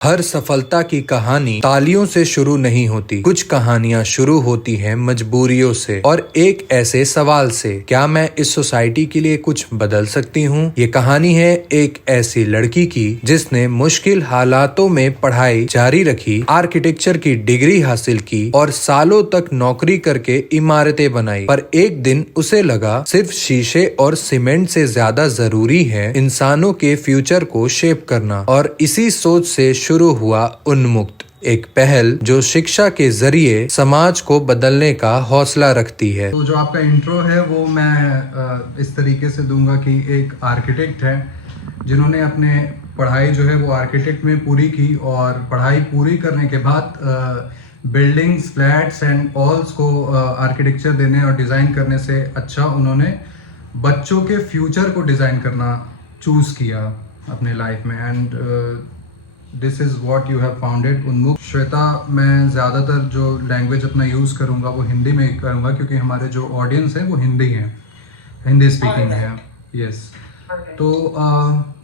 हर सफलता की कहानी तालियों से शुरू नहीं होती। कुछ कहानियां शुरू होती हैं मजबूरियों से और एक ऐसे सवाल से, क्या मैं इस सोसाइटी के लिए कुछ बदल सकती हूँ। ये कहानी है एक ऐसी लड़की की जिसने मुश्किल हालातों में पढ़ाई जारी रखी, आर्किटेक्चर की डिग्री हासिल की और सालों तक नौकरी करके इमारतें बनाई। पर एक दिन उसे लगा सिर्फ शीशे और सीमेंट से ज्यादा जरूरी है इंसानों के फ्यूचर को शेप करना। और इसी सोच से शुरू हुआ उन्मुक्त, एक पहल जो शिक्षा के जरिए समाज को बदलने का हौसला रखती है। तो जो आपका इंट्रो है वो मैं इस तरीके से दूंगा कि एक आर्किटेक्ट है जिन्होंने अपने पढ़ाई जो है वो आर्किटेक्ट में पूरी की, और पढ़ाई पूरी करने के बाद बिल्डिंग्स, फ्लैट्स एंड ऑल्स को आर्किटेक्चर देने और डिज़ाइन करने से अच्छा उन्होंने बच्चों के फ्यूचर को डिज़ाइन करना चूज़ किया अपने लाइफ में। And this is what you have founded उन्मुक्त। श्वेता, मैं ज़्यादातर जो लैंग्वेज अपना यूज़ करूँगा वो हिंदी में करूँगा क्योंकि हमारे जो ऑडियंस है वो हिंदी हैं, हिंदी स्पीकिंग है। यस। तो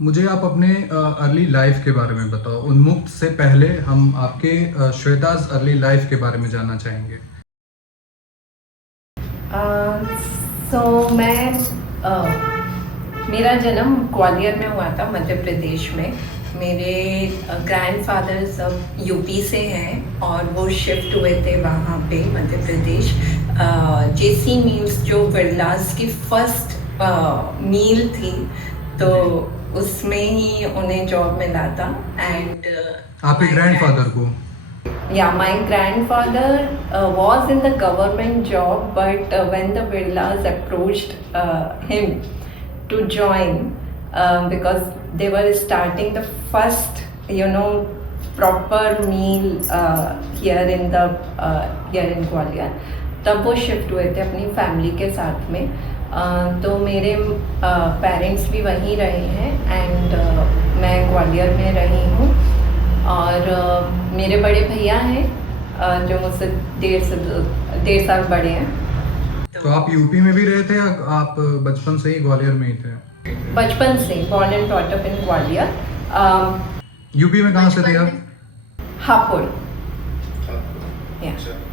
मुझे आप अपने अर्ली लाइफ के बारे में बताओ। उन्मुक्त से पहले हम आपके श्वेताज अर्ली लाइफ के बारे में जानना चाहेंगे। मेरा जन्म ग्वालियर में हुआ था, मध्य प्रदेश में। मेरे ग्रैंडफादर सब यूपी से हैं और वो शिफ्ट हुए थे वहाँ पे मध्य प्रदेश। जेसी मील्स जो बिरलास की फर्स्ट मील थी, तो उसमें ही उन्हें जॉब मिला था। एंड आपके ग्रैंडफादर को? Yeah, my grandfather was in the government job, but when the Birlas approached him to join, because they were starting the first, proper meal here in Gwalior, तब वो शिफ्ट हुए थे अपनी family के साथ में। तो मेरे पेरेंट्स भी वहीं रहे हैं एंड मैं ग्वालियर में रही हूँ। और मेरे बड़े भैया हैं जो मुझसे 1.5 साल बड़े हैं। तो आप यूपी में भी रहे थे या आप बचपन से ही ग्वालियर में ही थे? बचपन से, born and brought up in Gwalior. UP में कहाँ से थे आप? हापुड़,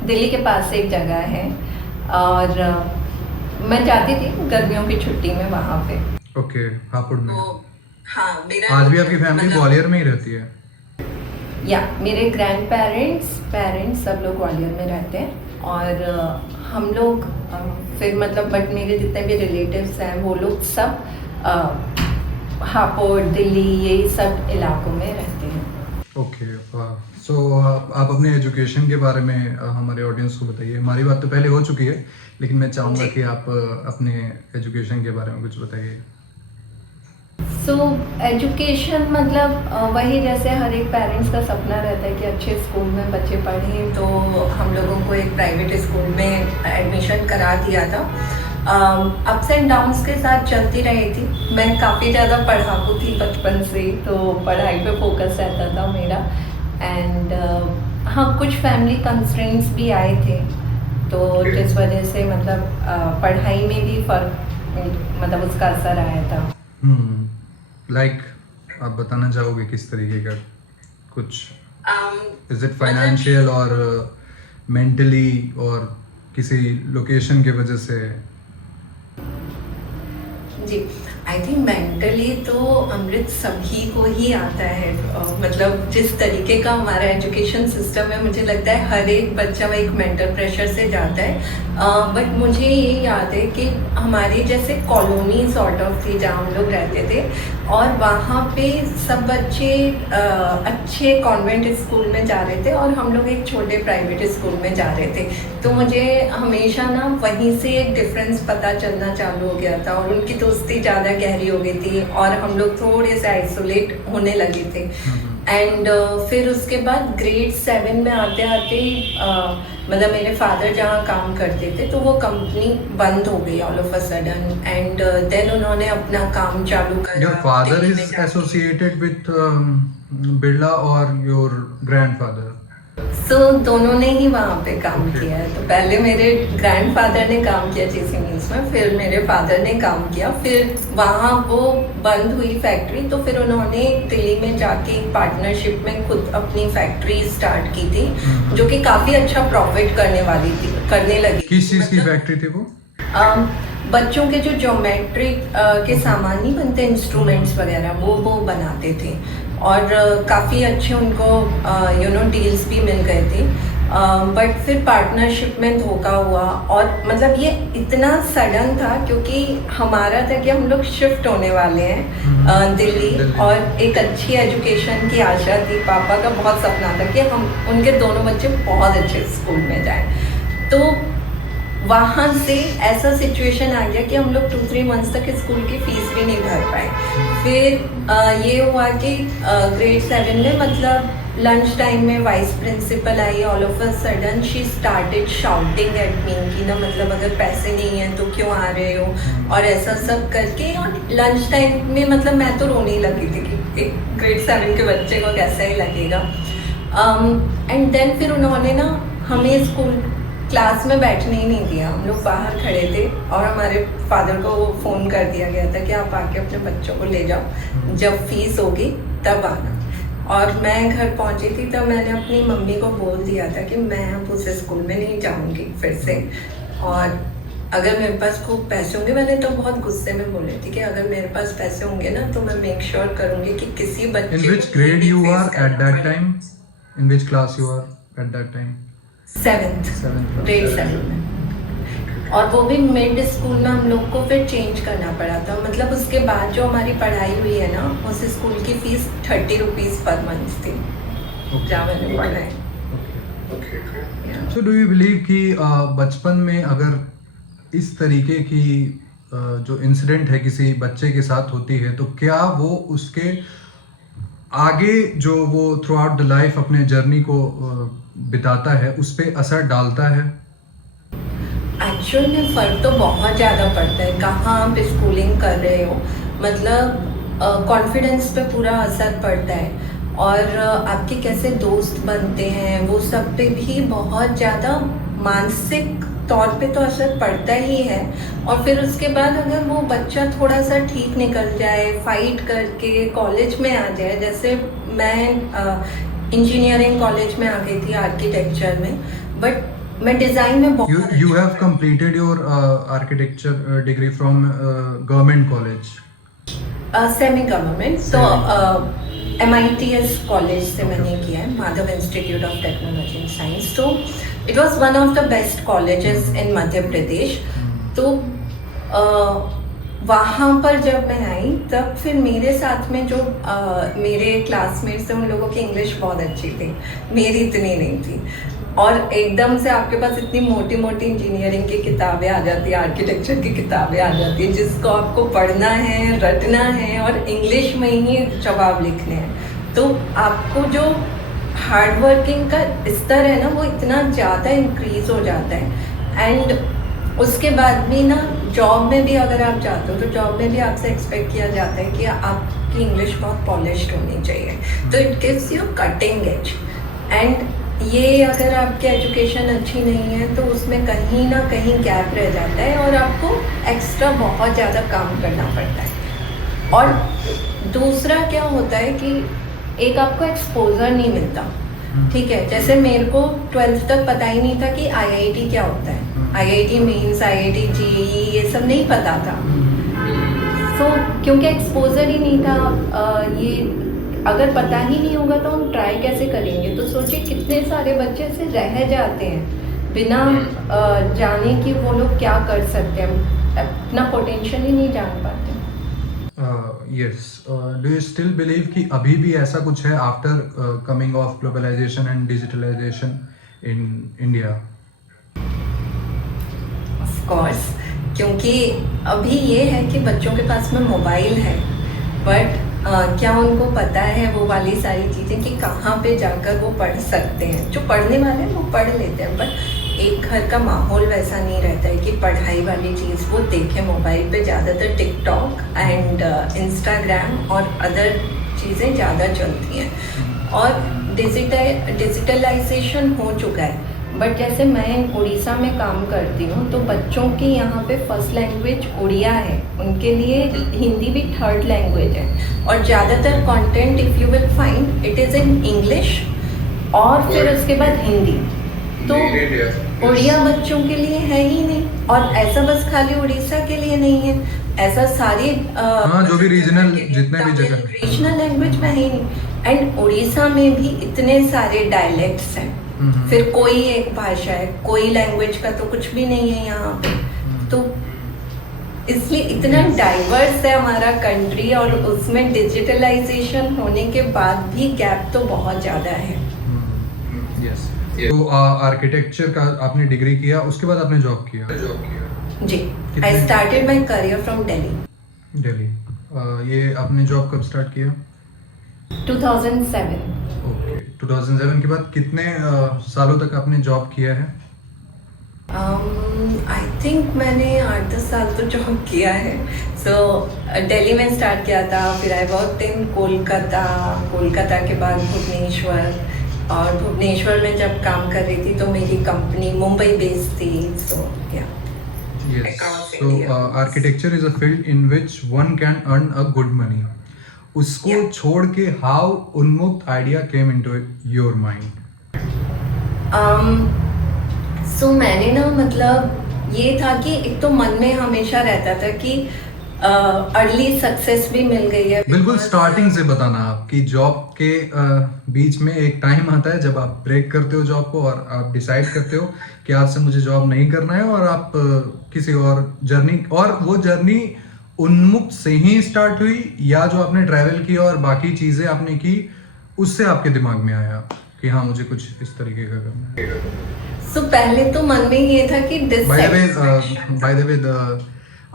दिल्ली के पास एक जगह है, और मैं जाती थी गर्मियों की छुट्टी में वहाँ पे। ओके, हापुड़ में। हाँ, आज भी आपकी फैमिली ग्वालियर में ही रहती है? या मेरे ग्रैंड पेरेंट्स सब लोग ग्वालियर में रहते हैं, और हम लोग फिर बट मेरे जितने भी रिलेटिव्स हैं वो लोग सब हापुड़, दिल्ली, यही सब इलाकों में रहते हैं। ओके, सो आप अपने एजुकेशन के बारे में हमारे ऑडियंस को बताइए। हमारी बात तो पहले हो चुकी है, लेकिन मैं चाहूँगा कि आप अपने एजुकेशन के बारे में कुछ बताइए। एजुकेशन वही, जैसे हर एक पेरेंट्स का सपना रहता है कि अच्छे स्कूल में बच्चे पढ़ें, तो हम लोगों को एक प्राइवेट स्कूल में एडमिशन करा दिया था। अप्स एंड डाउन्स के साथ चलती रही थी। मैं काफ़ी ज़्यादा पढ़ाकू थी बचपन से, तो पढ़ाई पे फोकस रहता था मेरा। एंड हाँ, कुछ फैमिली कंस्ट्रेंट्स भी आए थे, तो जिस वजह से पढ़ाई में भी फर्क उसका असर आया था। आप बताना चाहोगे किस तरीके का कुछ? इज इट फाइनेंशियल और मेंटली और किसी लोकेशन के वजह से? जी, आई थिंक मेंटली तो अमृत सभी को ही आता है। जिस तरीके का हमारा एजुकेशन सिस्टम है, मुझे लगता है हर एक बच्चा एक मेंटल प्रेशर से जाता है। बट मुझे ये याद है कि हमारी जैसे कॉलोनी सॉर्ट ऑफ थी जहाँ हम लोग रहते थे, और वहाँ पे सब बच्चे अच्छे कॉन्वेंट स्कूल में जा रहे थे और हम लोग एक छोटे प्राइवेट स्कूल में जा रहे थे। तो मुझे हमेशा वहीं से एक डिफरेंस पता चलना चालू हो गया था, और उनकी दोस्ती ज़्यादा गहरी हो गई थी और हम लोग थोड़े से आइसोलेट होने लगे थे। एंड फिर उसके बाद ग्रेड 7 में आते आते मेरे फादर जहाँ काम करते थे तो वो कंपनी बंद हो गई all of a sudden. And then उन्होंने अपना काम चालू कर। Your father is associated with Birla और योर ग्रैंडफादर? दोनों ने ही वहाँ पे काम Okay. किया है। तो पहले मेरे ग्रैंडफादर ने काम किया जेसी मिल्स में, फिर मेरे फादर ने काम किया, फिर वहाँ वो बंद हुई फैक्ट्री, तो फिर उन्होंने दिल्ली में जाके एक पार्टनरशिप में खुद अपनी फैक्ट्री स्टार्ट की थी, जो कि काफ़ी अच्छा प्रॉफिट करने लगी। किस चीज़ की मतलब, फैक्ट्री थी वो? बच्चों के जो ज्योमेट्रिक के सामान नहीं बनते, इंस्ट्रूमेंट्स वगैरह, वो बनाते थे, और काफ़ी अच्छे उनको डील्स भी मिल गए थे। बट फिर पार्टनरशिप में धोखा हुआ, और मतलब ये इतना सडन था क्योंकि हमारा था कि हम लोग शिफ्ट होने वाले हैं दिल्ली, और एक अच्छी एजुकेशन की आशा थी। पापा का बहुत सपना था कि हम उनके दोनों बच्चे बहुत अच्छे स्कूल में जाएं। तो वहाँ से ऐसा सिचुएशन आ गया कि हम लोग 2-3 मंथ्स तक स्कूल की फ़ीस भी नहीं भर पाए। फिर ये हुआ कि ग्रेड 7 में, मतलब लंच टाइम में वाइस प्रिंसिपल आई, all of a sudden she started shouting at me कि ना, मतलब अगर पैसे नहीं हैं तो क्यों आ रहे हो, और ऐसा सब करके। और लंच टाइम में मतलब मैं तो रोने लगी थी कि एक ग्रेड 7 के बच्चे को कैसा ही लगेगा। एंड देन फिर उन्होंने ना हमें स्कूल क्लास में बैठने ही नहीं दिया। हम लोग बाहर खड़े थे और हमारे फादर को वो फ़ोन कर दिया गया था कि आप आके अपने बच्चों को ले जाओ, जब फीस होगी तब आना। और मैं घर पहुंची थी तब मैंने अपनी मम्मी को बोल दिया था कि मैं अब उस स्कूल में नहीं जाऊंगी फिर से, और अगर मेरे पास खूब पैसे होंगे, मैंने तो बहुत गुस्से में बोली थी कि अगर मेरे पास पैसे होंगे ना तो मैं मेक श्योर करूंगी कि किसी बच्चे In which grade you are at that time? In which class you are at that time? 7th, grade 7 में। और वो भी मिड स्कूल में हम लोग को फिर चेंज करना पड़ा था। मतलब उसके बाद जो हमारी पढ़ाई हुई है ना, उस स्कूल की फ़ीस 30 रुपीज़ पर मंथ थी, जहाँ मैंने पढ़ा है। So do you believe कि बचपन में अगर इस तरीके की जो इंसिडेंट है किसी बच्चे के साथ होती है, तो क्या वो उसके आगे जो वो थ्रू आउट द लाइफ अपने जर्नी को बिताता है, उस पर असर डालता है? एक्चुअल में फ़र्क तो बहुत ज़्यादा पड़ता है कहाँ आप स्कूलिंग कर रहे हो। मतलब कॉन्फिडेंस पे पूरा असर पड़ता है, और आपके कैसे दोस्त बनते हैं वो सब पे भी बहुत ज़्यादा मानसिक तौर पे तो असर पड़ता ही है। और फिर उसके बाद अगर वो बच्चा थोड़ा सा ठीक निकल जाए, फाइट करके कॉलेज में आ जाए, जैसे मैं इंजीनियरिंग कॉलेज में आ गई थी आर्किटेक्चर में, बट मैं डिज़ाइन में बहुत You have completed your architecture degree from government college. Semi government, तो MITS कॉलेज से मैंने किया है, Madhav institute of technology and science. तो it was one of the best colleges in Madhya Pradesh. तो वहाँ पर जब मैं आई तब फिर मेरे साथ में जो मेरे क्लासमेट्स थे, उन लोगों की इंग्लिश बहुत अच्छी थी, मेरी इतनी नहीं थी। और एकदम से आपके पास इतनी मोटी मोटी इंजीनियरिंग की किताबें आ जाती है, आर्किटेक्चर की किताबें आ जाती हैं, जिसको आपको पढ़ना है, रटना है और इंग्लिश में ही जवाब लिखने हैं। तो आपको जो हार्ड वर्किंग का स्तर है ना, वो इतना ज़्यादा इंक्रीज़ हो जाता है। एंड उसके बाद भी ना जॉब में भी अगर आप जाते हो तो जॉब में भी आपसे एक्सपेक्ट किया जाता है कि आपकी इंग्लिश बहुत पॉलिश्ड होनी चाहिए। तो it gives you cutting edge. And ये अगर आपकी एजुकेशन अच्छी नहीं है तो उसमें कहीं ना कहीं गैप रह जाता है और आपको एक्स्ट्रा बहुत ज़्यादा काम करना पड़ता है। और दूसरा क्या होता है कि एक आपको एक्सपोजर नहीं मिलता, ठीक है। जैसे मेरे को 12th तक पता ही नहीं था कि IIT क्या होता है, IIT मीन्स IIT JEE ये सब नहीं पता था। तो क्योंकि एक्सपोजर ही नहीं था, ये अगर पता ही नहीं होगा तो हम ट्राई कैसे करेंगे। तो सोचिए कितने सारे बच्चे से रह जाते हैं बिना जाने कि वो लोग क्या कर सकते हैं, अपना पोटेंशियल ही नहीं जान पाते। Yes. Do you still believe कि अभी भी ऐसा कुछ है after coming of globalisation and digitalisation in India? Of course, क्योंकि अभी ये है कि बच्चों के पास में मोबाइल है, बट क्या उनको पता है वो वाली सारी चीज़ें कि कहाँ पे जाकर वो पढ़ सकते हैं। जो पढ़ने वाले हैं वो पढ़ लेते हैं, बट एक घर का माहौल वैसा नहीं रहता है कि पढ़ाई वाली चीज़ वो देखें। मोबाइल पे ज़्यादातर टिकटॉक एंड इंस्टाग्राम और अदर चीज़ें ज़्यादा चलती हैं। और डिजिटलाइजेशन हो चुका है, बट जैसे मैं उड़ीसा में काम करती हूँ तो बच्चों की यहाँ पे फर्स्ट लैंग्वेज उड़िया है, उनके लिए हिंदी भी थर्ड लैंग्वेज है, और ज़्यादातर content if you will find it is in English और फिर उसके बाद हिंदी। तो उड़िया बच्चों के लिए है ही नहीं, और ऐसा बस खाली उड़ीसा के लिए नहीं है, ऐसा सारे हाँ, जो भी रीजनल जितने भी जगह रीजनल लैंग्वेज में है ही नहीं। एंड उड़ीसा में भी इतने सारे डायलेक्ट्स हैं, फिर कोई एक भाषा है, कोई लैंग्वेज का तो कुछ भी नहीं है यहाँ पे। तो इसलिए इतना डाइवर्स है हमारा कंट्री, और उसमें डिजिटलाइजेशन होने के बाद भी गैप तो बहुत ज़्यादा है। यस। तो आर्किटेक्चर का आपने डिग्री किया, उसके बाद आपने जॉब किया? जी, I started my career from Delhi. ये आपने जॉब कब स्टार्ट किया? 2007। ओके, 2007 के बाद कितने सालों तक आपने जॉब किया है? आई थिंक मैंने 8-10 साल तो जॉब किया है। सो दिल्ली में स्टार्ट किया था, फिर आई वर्कड इन कोलकाता के बाद भुवनेश्वर, और भुवनेश्वर में जब काम कर रही थी तो मेरी कंपनी मुंबई बेस्ड थी। सो या Yes. So architecture is a field in which one can earn a good money. उसको छोड़ के how उन्मुक्त idea came into your mind? सो मैंने ना, मतलब ये था कि एक तो मन में हमेशा रहता था कि अर्ली सक्सेस भी मिल गई है। बिल्कुल स्टार्टिंग से बताना आप कि जॉब के बीच में एक टाइम आता है जब आप ब्रेक करते हो जॉब को, और आप डिसाइड करते हो कि आज से मुझे जॉब नहीं करना है, और आप किसी और जर्नी, और वो जर्नी उन्मुक्त से ही स्टार्ट हुई, या जो आपने ट्रैवल किया और बाकी चीजें आपने की उससे आपके दिमाग में आया कि हाँ मुझे कुछ इस तरीके का करना है? सो पहले तो मन में ये था कि बाय द वे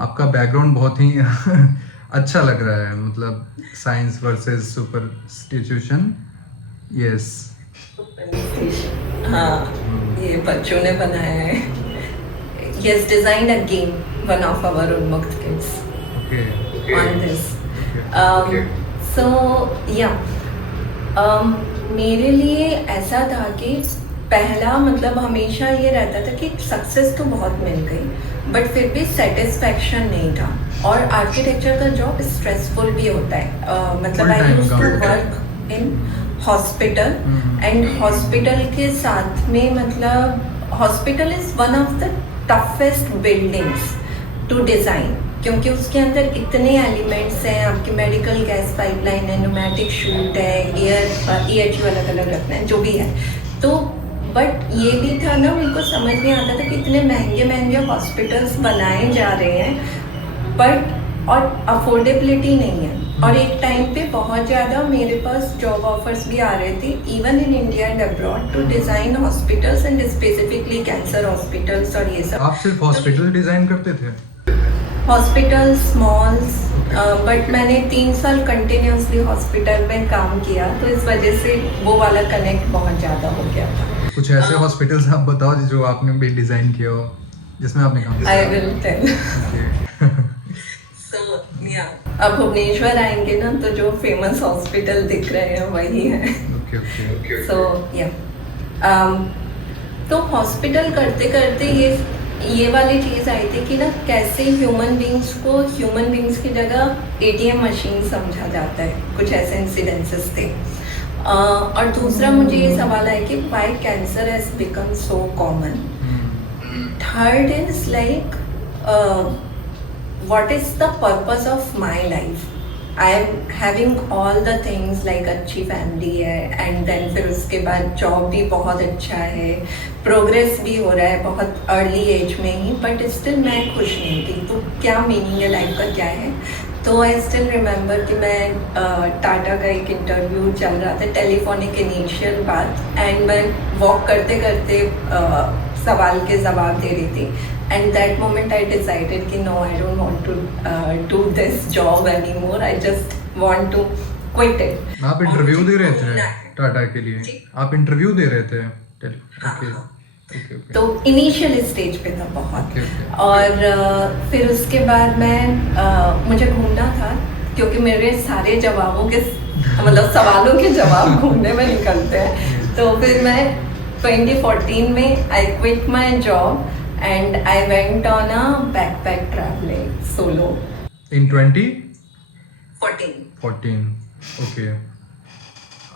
आपका बैकग्राउंड बहुत ही अच्छा लग रहा है, मतलब साइंस वर्सेस सुपरस्टिट्यूशन। यस। हाँ, ये बच्चों ने बनाया है। Yes, design a game, one of our Unmukt kids on this. So yeah मेरे लिए ऐसा था कि पहला, मतलब हमेशा ये रहता था कि सक्सेस तो बहुत मिल गई, बट फिर भी सेटिस्फैक्शन नहीं था। और आर्किटेक्चर का जॉब स्ट्रेसफुल भी होता है। मतलब I used to work in hospital, and hospital के साथ में, मतलब hospital is one of the toughest buildings to design, क्योंकि उसके अंदर इतने एलिमेंट्स हैं। आपकी मेडिकल गैस पाइपलाइन है, न्यूमेटिक शूट है, EHU अलग अलग रखना है, जो भी है। तो बट ये भी था ना, मेरे को समझ नहीं आता था कि इतने महंगे हॉस्पिटल्स बनाए जा रहे हैं, बट और अफोर्डेबिलिटी नहीं है। और एक टाइम पे बहुत ज़्यादा मेरे पास जॉब ऑफर्स भी आ रहे थे, even in India and abroad, to design hospitals and specifically cancer hospitals और ये सब। आप सिर्फ हॉस्पिटल डिज़ाइन करते थे? हॉस्पिटल्स, मॉल्स, बट मैंने 3 साल कंटिन्यूसली हॉस्पिटल में काम किया, तो इस वजह से वो वाला कनेक्ट बहुत ज़्यादा हो गया था। कुछ ऐसे हॉस्पिटल्स आप बताओ जो आपने भी डिज़ाइन किया हो, जिसमें आपने काम किया। I will tell. सो या, अब भुवनेश्वर आएंगे ना तो जो फेमस हॉस्पिटल दिख रहे हैं वही है। ओके। सो या, तो हॉस्पिटल करते करते ये वाली चीज़ आई थी कि ना कैसे ह्यूमन बींग्स को ह्यूमन बींग्स की जगह ATM मशीन समझा जाता है, कुछ ऐसे इंसिडेंसेस थे। और दूसरा मुझे ये सवाल है कि why cancer has become so common. Third is like what is the purpose of my life. I am having all the things, like अच्छी फैमिली है, एंड देन फिर उसके बाद जॉब भी बहुत अच्छा है, प्रोग्रेस भी हो रहा है बहुत अर्ली एज में ही, बट स्टिल मैं खुश नहीं थी। तो क्या मीनिंग है लाइफ का, क्या है? तो आई स्टिल रिमेंबर कि मैं टाटा का एक इंटरव्यू चल रहा था, टेलीफोनिक इनिशियल बात, एंड मैं वॉक करते करते सवाल के जवाब दे रही थी, and that moment I decided कि no, I don't want to do this job any more, I just want to quit it. आप इंटरव्यू दे रहे थे टाटा के लिए? आप इंटरव्यू दे रहे थे? ओके। तो इनिशियल स्टेज पे था बहुत। Okay. और फिर उसके बाद मैं मुझे घूमना था, क्योंकि मेरे सारे जवाबों के मतलब सवालों के जवाब ढूंढने में निकलते हैं। तो फिर मैं 2014 में I quit my job and I went on a backpack travelling solo in 14। 14 okay,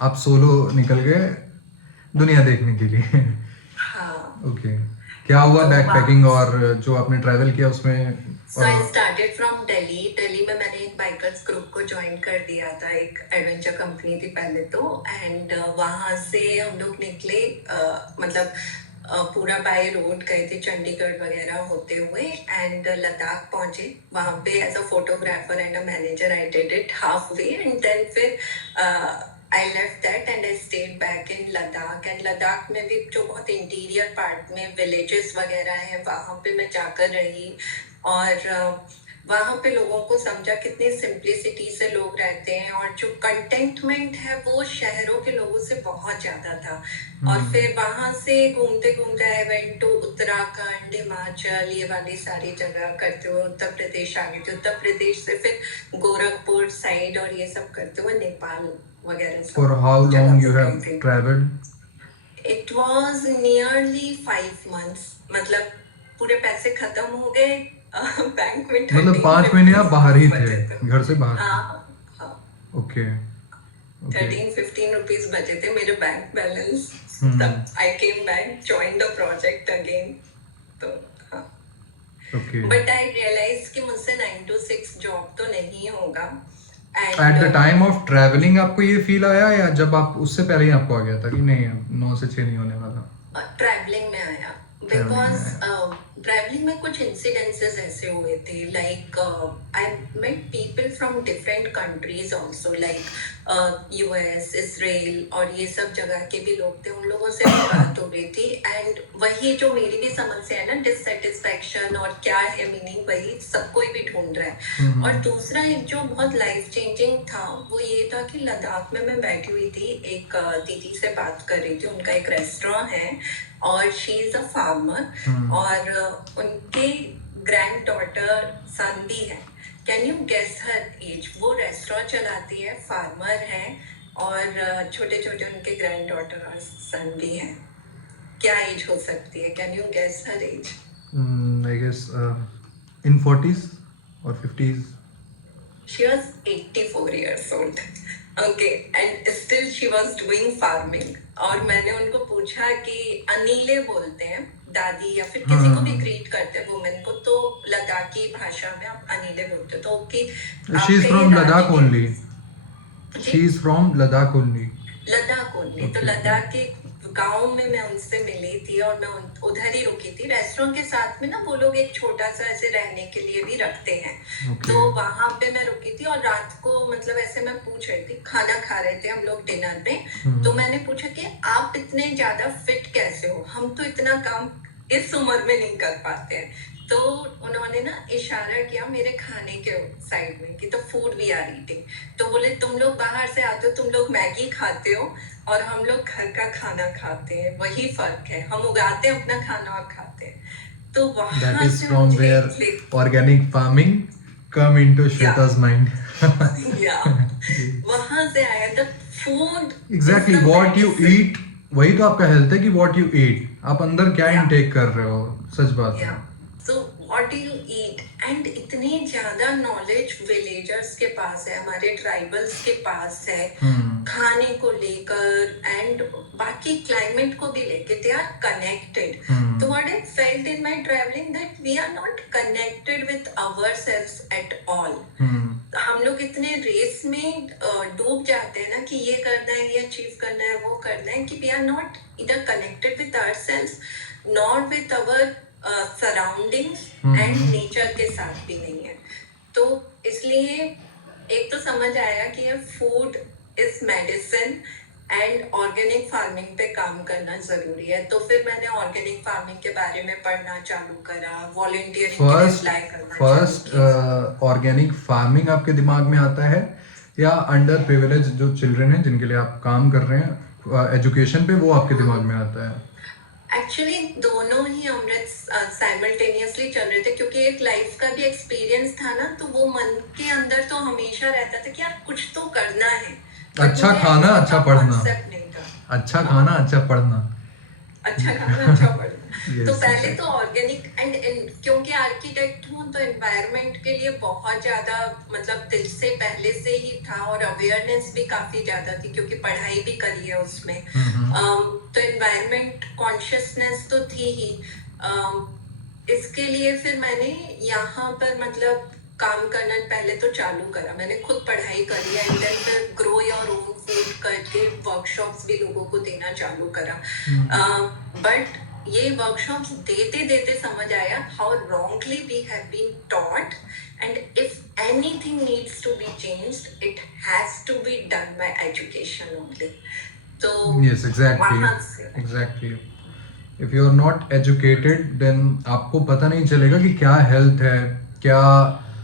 आप सोलो निकल गए दुनिया देखने के लिए। हाँ। ओके, क्या हुआ बैकपैकिंग और जो आपने ट्रैवल किया उसमें? So I started from Delhi. Delhi में मैंने एक बाइकर्स ग्रुप को ज्वाइन कर दिया था, एक एडवेंचर कंपनी थी पहले तो, एंड वहाँ से हम लोग निकले मतलब पूरा बाय रोड गए थे चंडीगढ़ वगैरह होते हुए एंड लद्दाख पहुंचे। वहाँ पे as a photographer and a manager I did it half way and then फिर I left that and I stayed back in Ladakh. And Ladakh में भी जो बहुत इंटीरियर पार्ट में विलेजेस वगैरह हैं वहाँ पे मैं जाकर रही और वहाँ पे लोगों को समझा कितनी सिंप्लिसिटी से लोग रहते हैं और जो कंटेंटमेंट है वो शहरों के लोगों से बहुत ज़्यादा था। और फिर वहाँ से घूमते घूमते I went to Uttarakhand, Himachal, ये वाली सारी जगह करते हुए उत्तर प्रदेश आ गए थे। उत्तर प्रदेश से फिर गोरखपुर साइड और ये सब करते हुए नेपाल वगैरह। For how long you have traveled? It was nearly 5 months। मतलब पूरे पैसे खत्म हो गए बैंक में। मतलब 5 महीने आप बाहर ही थे, घर से बाहर? हाँ। ओके, 13-15 रुपीज बचे थे मेरे बैंक बैलेंस। तब I came back, join the project again. तो हाँ, बट आई रियलाइज कि मुझसे 9 to 6 जॉब तो नहीं होगा। At the time of travelling आपको ये फील आया या जब आप उससे पहले ही आपको आ गया था कि नहीं 9 से 6 नहीं होने वाला? ट्रैवलिंग में आया बिकॉज ट्रैवलिंग में कुछ इंसिडेंसेस ऐसे हुए थे like I met people from different countries also like US, Israel और ये सब जगह के भी लोग थे। उन लोगों से भी बात हो रही थी एंड वही जो मेरी भी समस्या है ना, डिससेटिस्फैक्शन और क्या है मीनिंग, वही सब कोई भी ढूंढ रहा है। और दूसरा एक जो बहुत लाइफ चेंजिंग था वो ये था कि लद्दाख में मैं बैठी हुई थी, एक दीदी से बात कर रही थी। उनका एक रेस्टोरेंट है और शी इज अ फार्मर और उनके ग्रैंड डॉटर सन भी है। Can you guess her age? वो रेस्टोरेंट चलाती है, फार्मर है और छोटे छोटे उनके ग्रैंड डॉटर और सन भी है। क्या एज हो सकती है? Can you guess her age? I guess in 40s or 50s. She was 84 years old. Okay, and still she was doing farming. और मैंने उनको पूछा कि अनीले बोलते हैं दादी या फिर किसी को भी ग्रीट करते हैं वुमेन को, तो लद्दाखी भाषा में आप अनीले बोलते हो। तो okay, she is from Ladakh only. She is from Ladakh only. Ladakh only. तो लद्दाख के गांव में मैं उनसे मिली थी और मैं उधर ही रुकी थी। रेस्टोरेंट के साथ में ना वो लोग एक छोटा सा ऐसे रहने के लिए भी रखते हैं। तो वहां पे मैं रुकी थी और रात को मतलब ऐसे मैं पूछ रही थी, खाना खा रहे थे हम लोग डिनर में, तो मैंने पूछा कि आप इतने ज्यादा फिट कैसे हो, हम तो इतना काम इस उम्र में नहीं कर पाते हैं। तो उन्होंने ना इशारा किया मेरे खाने के साइड में कि तो फूड वी आर ईटिंग। तो बोले तुम लोग बाहर से आते हो, तुम लोग मैगी खाते हो और हम लोग घर का खाना खाते हैं, वही फर्क है, हम उगाते हैं अपना खाना और खाते हैं। तो वहाँ से from where organic farming come into Shweta's mind. वहाँ से आया the food. Exactly what you eat, वही तो आपका हेल्थ है कि what you eat, आप अंदर क्या इनटेक कर रहे हो, सच बात है। So what do you eat? And इतनी ज्यादा नॉलेज विलेजर्स के पास है, हमारे ट्राइबल्स के पास है खाने को लेकर एंड बाकी क्लाइमेट को भी लेके, दे आर कनेक्टेड। तो what I felt in my travelling that we are not connected with ourselves at all. हम लोग इतने रेस में डूब जाते हैं ना कि ये करना है, ये अचीव करना है, वो करना है, कि वी आर नॉट इधर connected with ourselves not with our surroundings and nature के साथ भी नहीं है। तो इसलिए एक तो समझ आया कि ये food is medicine and organic farming पे काम करना जरूरी है। तो फिर मैंने ऑर्गेनिक फार्मिंग के बारे में पढ़ना चालू करा, वॉलंटियरिंग के लिए अप्लाई करना। फर्स्ट ऑर्गेनिक फार्मिंग आपके दिमाग में आता है या अंडर प्रिविलेज जो चिल्ड्रन हैं जिनके लिए आप काम कर रहे हैं एजुकेशन पे, वो आपके दिमाग में आता है? एक्चुअली दोनों ही अमृत साइमल्टेनियसली चल रहे थे, क्योंकि एक लाइफ का भी एक्सपीरियंस था ना, तो वो मन के अंदर तो हमेशा रहता था कि यार कुछ तो करना है, अच्छा मुझे खाना, ऐसा अच्छा पढ़ना। concept नहीं था। अच्छा खाना, अच्छा पढ़ना। अच्छा खाना अच्छा पढ़ना। Yes, तो पहले exactly. तो ऑर्गेनिक एंड क्योंकि आर्किटेक्ट हूँ तो एनवायरनमेंट के लिए बहुत ज्यादा मतलब दिल से पहले से ही था और अवेयरनेस भी काफी ज्यादा थी क्योंकि पढ़ाई भी करी है उसमें। तो एनवायरनमेंट कॉन्शियसनेस तो थी ही। इसके लिए फिर मैंने यहाँ पर मतलब काम करना पहले तो चालू करा। मैंने खुद पढ़ाई करी एंड देन फिर ग्रो योर ओन फूड करके वर्कशॉप्स भी लोगों को देना चालू करा। बट ये वर्कशॉप्स देते देते समझ आया how wrongly we have been taught and if anything needs to be changed it has to be done by education only. तो Yes, exactly. वहाँ से Exactly. If you are not educated, then आपको पता नहीं चलेगा कि क्या हेल्थ है, क्या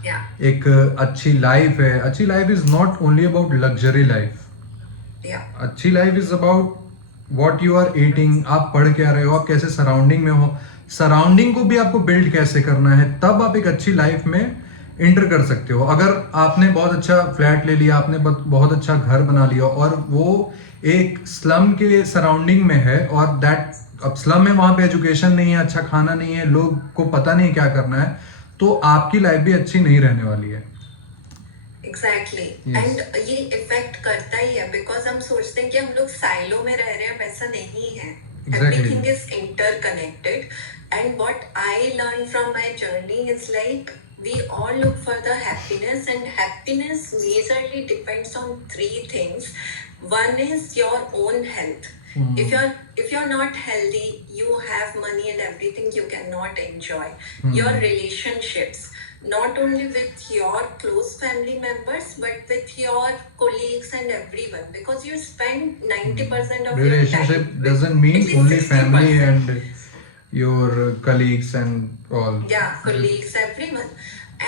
yeah एक अच्छी लाइफ है। अच्छी life is not only about luxury life. yeah अच्छी life is about what you are eating, आप पढ़ क्या रहे हो, आप कैसे सराउंडिंग में हो, सराउंडिंग को भी आपको बिल्ड कैसे करना है, तब आप एक अच्छी लाइफ में इंटर कर सकते हो। अगर आपने बहुत अच्छा फ्लैट ले लिया, आपने बहुत अच्छा घर बना लिया और वो एक स्लम के सराउंडिंग में है और दैट अब स्लम में वहां पे एजुकेशन नहीं है, अच्छा खाना नहीं है, लोग को पता नहीं क्या करना है, तो आपकी लाइफ भी अच्छी नहीं रहने वाली है। Exactly Yes. एंड ये इफेक्ट करता ही है बिकॉज हम सोचते हैं कि हम लोग साइलो में रह रहे हैं, वैसा नहीं है। Exactly. Everything is interconnected and what I learn from my journey is like we all look for the happiness and happiness majorly depends on three things. One is your own health. If you're not healthy, you have money and everything, you cannot enjoy your relationships, not only with your close family members but with your colleagues and everyone, because you spend 90% of your Relationship time doesn't mean at least only family 60%. and your colleagues and all. Yeah, colleagues, everyone.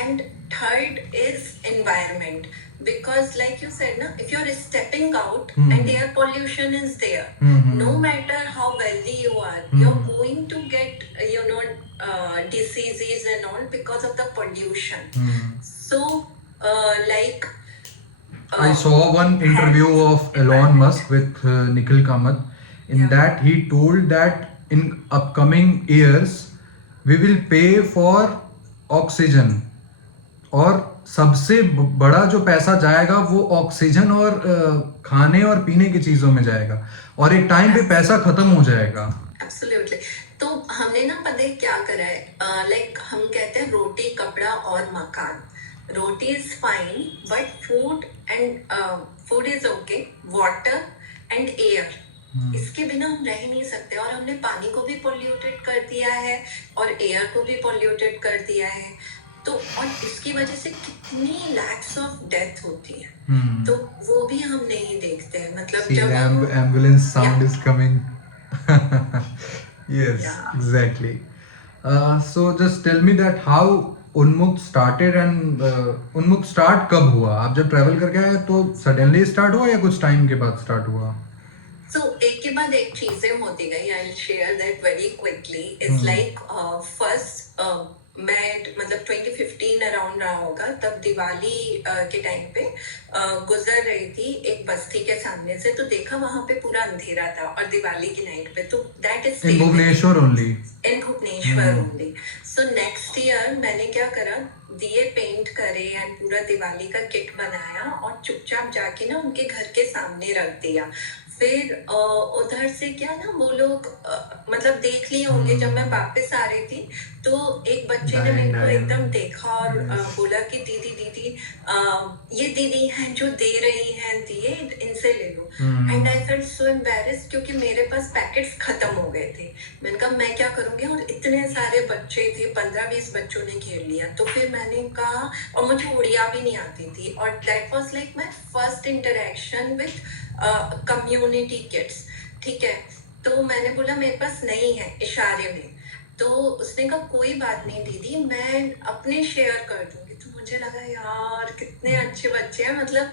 And third is environment, because like you said, if you're stepping out and air pollution is there, no matter how wealthy you are, you're going to get diseases and all because of the pollution. So like I saw one interview of Elon Musk with Nikhil Kamath. In Yeah. that he told that in upcoming years we will pay for oxygen, और सबसे बड़ा जो पैसा जाएगा वो oxygen और खाने और पीने की चीजों में जाएगा, और एक टाइम पे पैसा खत्म हो जाएगा। एब्सोल्युटली। तो हमने ना पता है क्या करा है, लाइक हम कहते हैं रोटी कपड़ा और मकान। Roti is fine but food is okay, water and air, इसके बिना हम रह नहीं सकते। और हमने पानी को भी पोल्यूटेड कर दिया है और एयर को भी पोल्यूटेड कर दिया है। तो और इसकी वजह से कितनी लैक्स ऑफ डेथ होती है, तो वो भी हम नहीं देखते हैं। मतलब See, जब the हम ambulance sound Yeah. is coming. Yes, Yeah. exactly. So just tell me that how उन्मुक्त started and उन्मुक्त start कब हुआ? आप जब ट्रैवल करके आए तो सडनली स्टार्ट हुआ या कुछ टाइम के बाद स्टार्ट हुआ? So एक के बाद एक चीजें होती गई। I'll share that very quickly. It's like first मैं मतलब 2015 अराउंड रहा होगा, तब दिवाली के टाइम पे गुजर रही थी एक बस्ती के सामने से, तो देखा वहां पे पूरा अंधेरा था और दिवाली की नाइट पे, तो that is In Bhubaneswar only. In Bhubaneswar only. So next year मैंने क्या करा, दिए पेंट करे एंड पूरा दिवाली का किट बनाया और चुपचाप जाके ना उनके घर के सामने रख दिया। फिर उधर से क्या ना वो लोग मतलब देख लिए होंगे, जब मैं वापस आ रही थी तो एक बच्चे ने मेरे को एकदम देखा और बोला कि दीदी दीदी ये दीदी हैं जो दे रही हैं दिए, इनसे ले लो। And I felt so embarrassed क्योंकि मेरे पास पैकेट्स खत्म हो गए थे। मैंने कहा मैं क्या करूँगी, और इतने सारे बच्चे थे, 15-20 बच्चों ने घेर लिया। तो फिर मैंने कहा, और मुझे उड़िया भी नहीं आती थी, और that was like my first interaction with community kids. ठीक है, तो मैंने बोला मेरे पास नहीं है, इशारे में। तो उसने कहा कोई बात नहीं दीदी, मैं अपने शेयर कर दूंगी। तो मुझे लगा यार कितने अच्छे बच्चे हैं, मतलब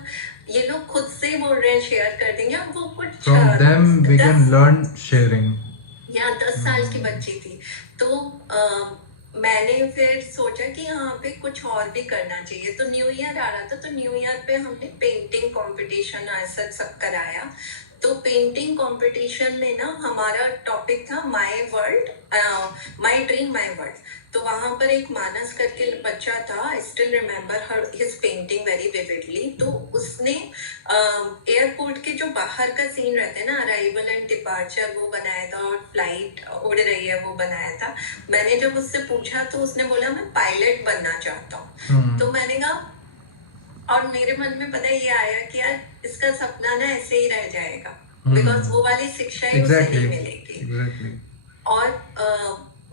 ये लोग खुद से बोल रहे हैं शेयर कर देंगे। और वो कुछ From them we can learn sharing. या 10 साल की बच्ची थी। तो मैंने फिर सोचा कि यहाँ पे कुछ और भी करना चाहिए, तो न्यू ईयर आ रहा था, तो न्यू ईयर पे हमने पेंटिंग कंपटीशन ऐसा सब कराया। तो पेंटिंग कंपटीशन में ना हमारा टॉपिक था my world, my dream my world. तो वहां पर एक मानस करके बच्चा था, I still remember her his painting very vividly. तो उसने एयरपोर्ट के जो बाहर का सीन रहता है ना, अराइवल एंड डिपार्चर, वो बनाया था, और फ्लाइट उड़ रही है वो बनाया था। मैंने जब उससे पूछा तो उसने बोला मैं पायलट बनना चाहता हूँ। तो मैंने कहा, और मेरे मन में पता ये आया कि यार इसका सपना ना ऐसे ही रह जाएगा, बिकॉज वो वाली शिक्षा ही उसे नहीं मिलेगी। और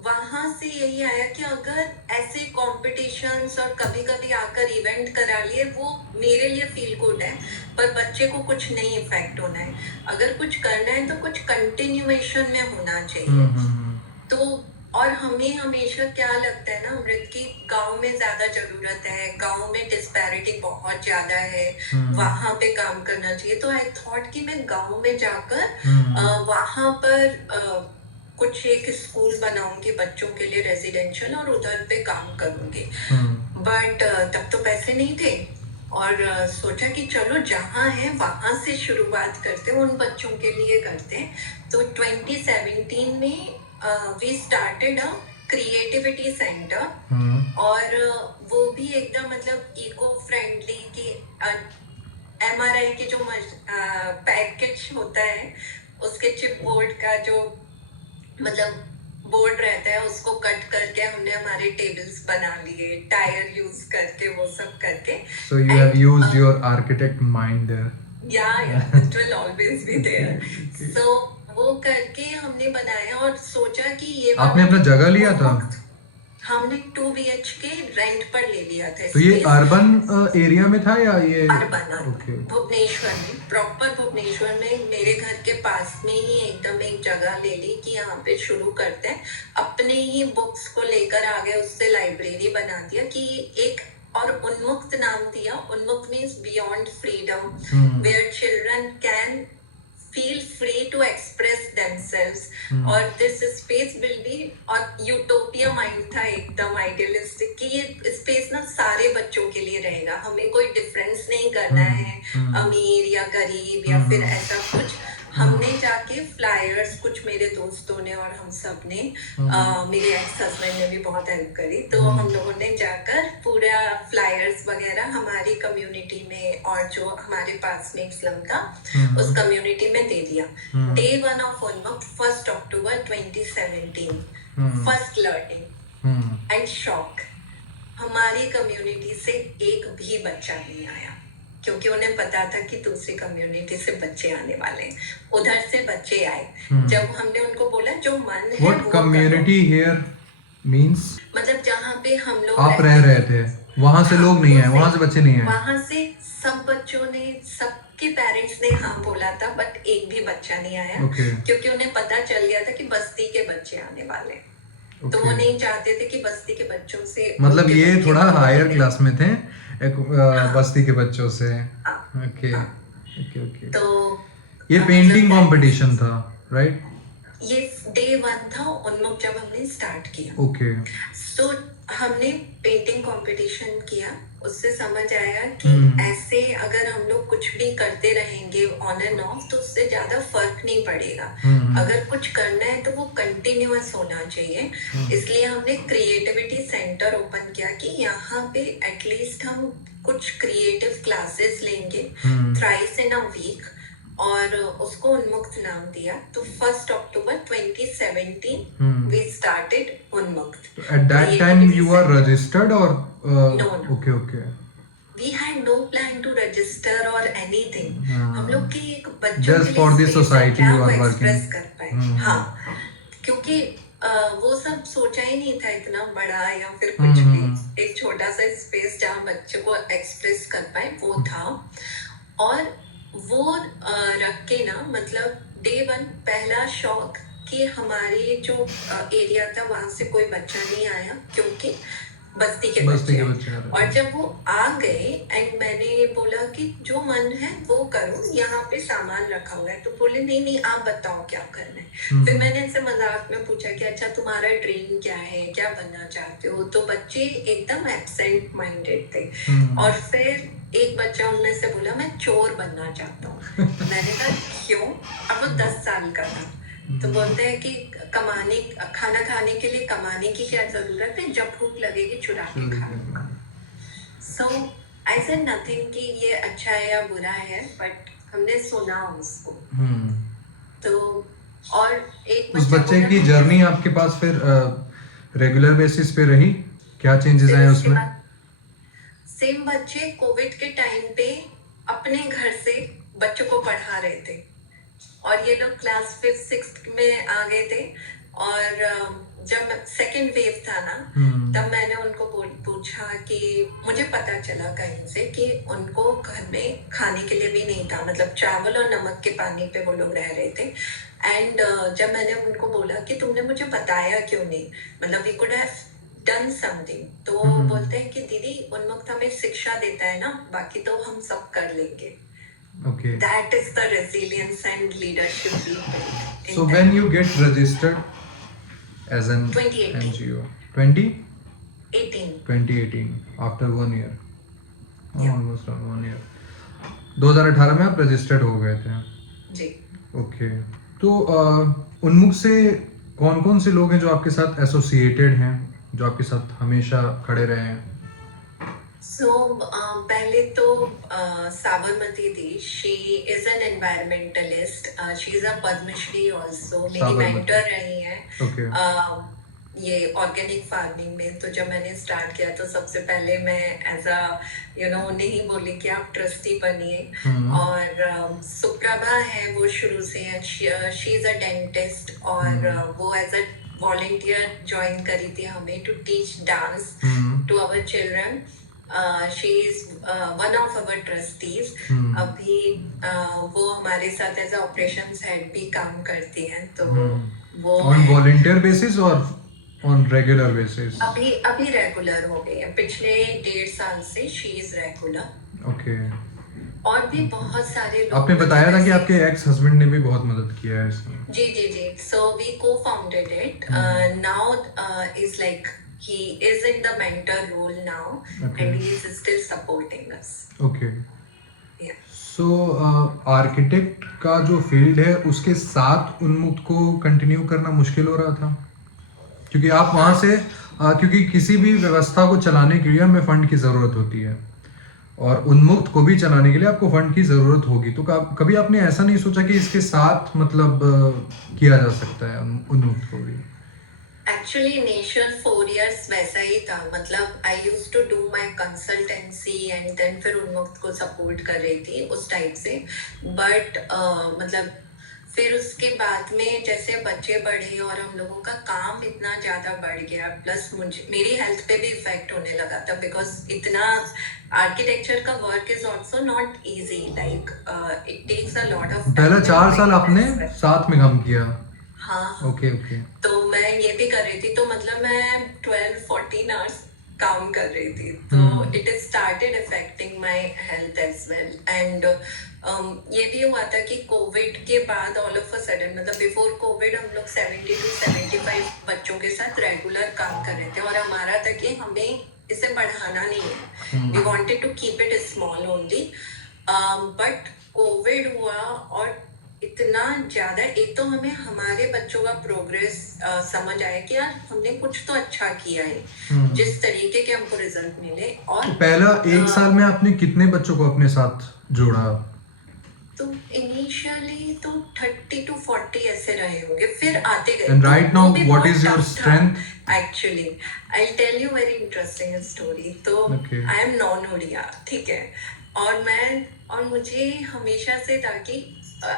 वहां से यही आया कि अगर ऐसे कॉम्पिटिशन्स और कभी कभी आकर इवेंट करा लिए, वो मेरे लिए फील गुड है, पर बच्चे को कुछ नहीं इफेक्ट होना है। अगर कुछ करना है तो कुछ कंटिन्यूएशन में होना चाहिए। तो और हमें हमेशा क्या लगता है ना अमृत, की गांव में ज्यादा जरूरत है, गांव में डिस्पैरिटी बहुत ज्यादा है, वहां पे काम करना चाहिए। तो आई थॉट कि मैं गांव में जाकर वहां पर कुछ एक स्कूल बनाऊंगी बच्चों के लिए रेजिडेंशियल, और उधर पे काम करूंगी। बट तब तो पैसे नहीं थे, और सोचा कि चलो जहाँ है वहां से शुरुआत करते, उन बच्चों के लिए करते। तो 2017 में we started a creativity centre, और वो भी एकदम मतलब इको फ्रेंडली, की MRI के जो पैकेज होता है उसके चिप बोर्ड का जो मतलब बोर्ड रहता है, उसको कट करके हमने हमारे टेबल्स बना लिए, टायर यूज करके, वो सब करके। So you have used your architect mind there. Yeah, it will always be there. So वो करके हमने बनाया, और सोचा कि ये आपने अपना जगह लिया था? हमने 2 BHK रेंट पर ले लिया था। तो ये अर्बन एरिया में था या ये अर्बन? भुवनेश्वर में, प्रॉपर भुवनेश्वर में, मेरे घर के पास में ही एकदम एक जगह ले ली कि यहाँ पे शुरू करते हैं। अपने ही बुक्स को लेकर आगे उससे लाइब्रेरी बना दिया कि एक, और उन्मुक्त नाम दिया। Unmukt means beyond freedom, where children can feel free to express themselves, और this space will be, और यूटोपिया माइंड था एकदम आइडियलिस्टिक कि ये स्पेस ना सारे बच्चों के लिए रहेगा, हमें कोई डिफरेंस नहीं करना है अमीर या गरीब या फिर ऐसा कुछ। हमने जाके फ्लायर्स, कुछ मेरे दोस्तों ने और हम सब ने, मेरे एक्स हस्बैंड ने भी बहुत हेल्प करी, तो हम लोगों ने जाकर पूरा फ्लायर्स वगैरह हमारी कम्युनिटी में, और जो हमारे पास में एक स्लम था उस कम्युनिटी में दे दिया। Day 1 ऑफ उन्मुक्त 1 अक्टूबर 2017, फर्स्ट लर्निंग एंड शॉक, हमारी कम्युनिटी से एक भी बच्चा नहीं आया, क्योंकि उन्हें पता था कि दूसरी कम्युनिटी से बच्चे आने वाले हैं। उधर से बच्चे आए। जब हमने उनको बोला जो मन है What community here means? मतलब जहाँ पे हम लोग आप रह रहे थे, वहाँ से लोग नहीं आए, वहाँ से बच्चे नहीं आए? वहाँ से सब बच्चों ने, सबके पेरेंट्स ने हाँ बोला था, बट एक भी बच्चा नहीं आया। क्योंकि उन्हें पता चल गया था कि बस्ती के बच्चे आने वाले, तो वो नहीं चाहते थे कि बस्ती के बच्चों से, मतलब ये थोड़ा हायर क्लास में थे, एक बस्ती के बच्चों से। Okay okay okay. तो ये पेंटिंग कंपटीशन था, राइट? ये Day 1 था उन्मुक्त जब हमने स्टार्ट किया। ओके। तो हमने पेंटिंग कंपटीशन किया, उससे समझ आया कि ऐसे अगर हम लोग कुछ भी करते रहेंगे ऑन एंड ऑफ, तो उससे ज्यादा फर्क नहीं पड़ेगा। अगर कुछ करना है तो वो कंटिन्यूअस होना चाहिए। इसलिए हमने क्रिएटिविटी सेंटर ओपन किया कि यहाँ पे एटलीस्ट हम कुछ क्रिएटिव क्लासेस लेंगे थ्राइस इन अ वीक, और उसको उन्मुक्त नाम दिया। तो 1 अक्टूबर 2017 we started उन्मुक्त। At that time you were registered or no. Okay okay. We had no plan to register or anything. हम लोग के एक बच्चों Just for the society you are working. कर पाए। हाँ, क्योंकि वो सब सोचा ही नहीं था इतना बड़ा या फिर कुछ भी, एक छोटा सा स्पेस जहाँ बच्चों को एक्सप्रेस कर पाए वो था। और वो रख के ना, मतलब Day 1 पहला शौक कि हमारे जो एरिया था वहाँ से कोई बच्चा नहीं आया, क्योंकि बस्ती के बस्ती के बच्चे बच्चे आ हैं। रहे और हैं। जब वो आ गए एंड मैंने बोला कि जो मन है वो करो, यहाँ पे सामान रखा हुआ है, तो बोले नहीं नहीं आप बताओ क्या करना है। फिर मैंने इनसे मजाक में पूछा कि अच्छा तुम्हारा ड्रीम क्या है, क्या बनना चाहते हो, तो बच्चे एकदम एब्सेंट माइंडेड थे। और फिर एक बच्चा उनमें से बोला मैं चोर बनना चाहता हूँ। मैंने कहा क्यों? अब वो 10 साल का था। तो बोलते हैं कि कमाने, खाना खाने के लिए कमाने की क्या जरूरत है, जब भूख लगेगी चुरा के खाना। सो आई सेड नथिंग कि ये अच्छा है या बुरा है, बट हमने सुना उसको। तो और एक उस बच्चा बच्चे बोला की कि जर्नी आपके पास फिर रेगुलर बेसिस पे रही, क्या चेंजेस फिर आए उसके उसमें? बाद सेम बच्चे कोविड के टाइम पे अपने घर से बच्चों को पढ़ा रहे थे, और ये लोग क्लास 5th 6th में आ गए थे। और जब सेकेंड वेव था ना, तब मैंने उनको पूछा कि मुझे पता चला कहीं से कि उनको घर में खाने के लिए भी नहीं था, मतलब चावल और नमक के पानी पे वो लोग रह रहे थे। एंड जब मैंने उनको बोला कि तुमने मुझे बताया क्यों नहीं, मतलब we could have done something, तो वो बोलते हैं कि दीदी उन्मुक्त हमें शिक्षा देता है ना, बाकी तो हम सब कर लेंगे। Okay. That is the resilience and leadership we built. So when you get registered as an 2018. NGO, 18. 2018, after 1 year, Yeah. almost 1 year, 2018 में आप रजिस्टर्ड हो गए थे। जी। ओके, तो उन्मुक्त से कौन कौन से लोग हैं जो आपके साथ एसोसिएटेड हैं, जो आपके साथ हमेशा खड़े रहे हैं? So पहले तो साबरमती दी, she is an environmentalist, she is a Padmashri also, मेरी साबरमती। मेंटर रही हैं। Okay. ये ऑर्गेनिक फार्मिंग में। तो जब मैंने स्टार्ट किया तो सबसे पहले मैं एज अ उन्हें ही बोली कि आप ट्रस्टी बनिए। और सुप्रभा है, वो शुरू से है, शी इज अ डेंटिस्ट, और वो एज अ वॉलंटियर ज्वाइन करी थी हमें to teach dance to our children. She is one of our trustees. अभी वो हमारे साथ एज ऑपरेशंस हेड भी काम करती हैं। तो वो ऑन वॉलंटियर बेसिस और ऑन रेगुलर बेसिस? अभी रेगुलर हो गई है, पिछले 1.5 साल से शी इज रेगुलर। ओके। और भी बहुत सारे लोग, आपने बताया था कि आपके एक्स हस्बैंड ने भी बहुत मदद किया है इसमें। जी जी जी। सो वी को founded it. Now is like he is in the mentor role now, Okay. and he is still supporting us. Okay. Yeah. So architect का जो फील्ड है उसके साथ उन्मुक्त को कंटिन्यू करना मुश्किल हो रहा था, क्योंकि आप वहाँ से क्योंकि किसी भी व्यवस्था को चलाने के लिए हमें फंड की ज़रूरत होती है, और उन्मुक्त को भी चलाने के लिए आपको फंड की ज़रूरत होगी। तो कभी आपने ऐसा नहीं सोचा कि इसके साथ मतलब किया जा सकता है उन्मुक्त को भी? एक्चुअली इनिशियल 4 years वैसा ही था, मतलब I used to do my consultancy and then फिर उन्मुक्त को सपोर्ट कर रही थी उस टाइप से। बट मतलब फिर उसके बाद में जैसे बच्चे बढ़े और हम लोगों का काम इतना ज़्यादा बढ़ गया, प्लस मेरी हेल्थ पे भी इफेक्ट होने लगा था, बिकॉज इतना आर्किटेक्चर का work is also not easy, like it takes a lot of. पहले 4 साल आपने साथ में काम किया? हाँ। Okay okay. तो मैं ये भी कर रही थी, तो मतलब मैं 12-14 आवर्स काम कर रही थी, तो it is started effecting my health as well. And ये भी हुआ था कि कोविड के बाद ऑल ऑफ अ सडन, मतलब बिफोर कोविड हम लोग 70 to 75 बच्चों के साथ रेगुलर काम कर रहे थे, और हमारा था कि हमें इसे बढ़ाना नहीं है, we wanted to keep it small only. But Covid हुआ और इतना ज्यादा, एक तो हमें हमारे बच्चों का प्रोग्रेस समझ आया कि यार हमने कुछ तो अच्छा किया है, जिस तरीके के हमको रिजल्ट मिले। और तो पहला 1 साल में आपने कितने बच्चों को अपने साथ जोड़ा? तो इनिशियली तो 30 to 40 ऐसे रहे होंगे, फिर आते गए। And right now, what is your strength? Actually, I'll tell you very interesting story. तो Okay. I am non-ओडिया, ठीक है, और मुझे हमेशा से था कि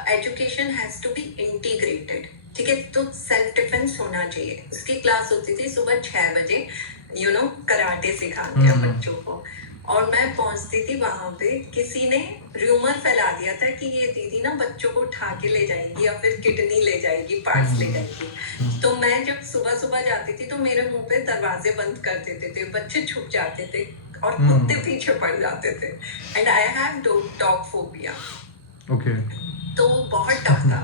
education has to be integrated, ठीक है, तो सेल्फ डिफेंस होना चाहिए। उसकी क्लास होती थी सुबह 6 बजे, कराटे सिखाते हैं बच्चों को। और मैं पहुंचती थी वहां पे, किसी ने र्यूमर फैला दिया था कि ये दीदी ना बच्चों को उठा के ले जाएगी या फिर किडनी ले जाएगी, पार्ट्स ले जाएगी। तो मैं जब सुबह सुबह जाती थी तो मेरे मुंह पे दरवाजे बंद कर देते थे, बच्चे छुप जाते थे और कुत्ते पीछे पड़ जाते थे। And I have dog phobia. Okay. तो बहुत टफ था।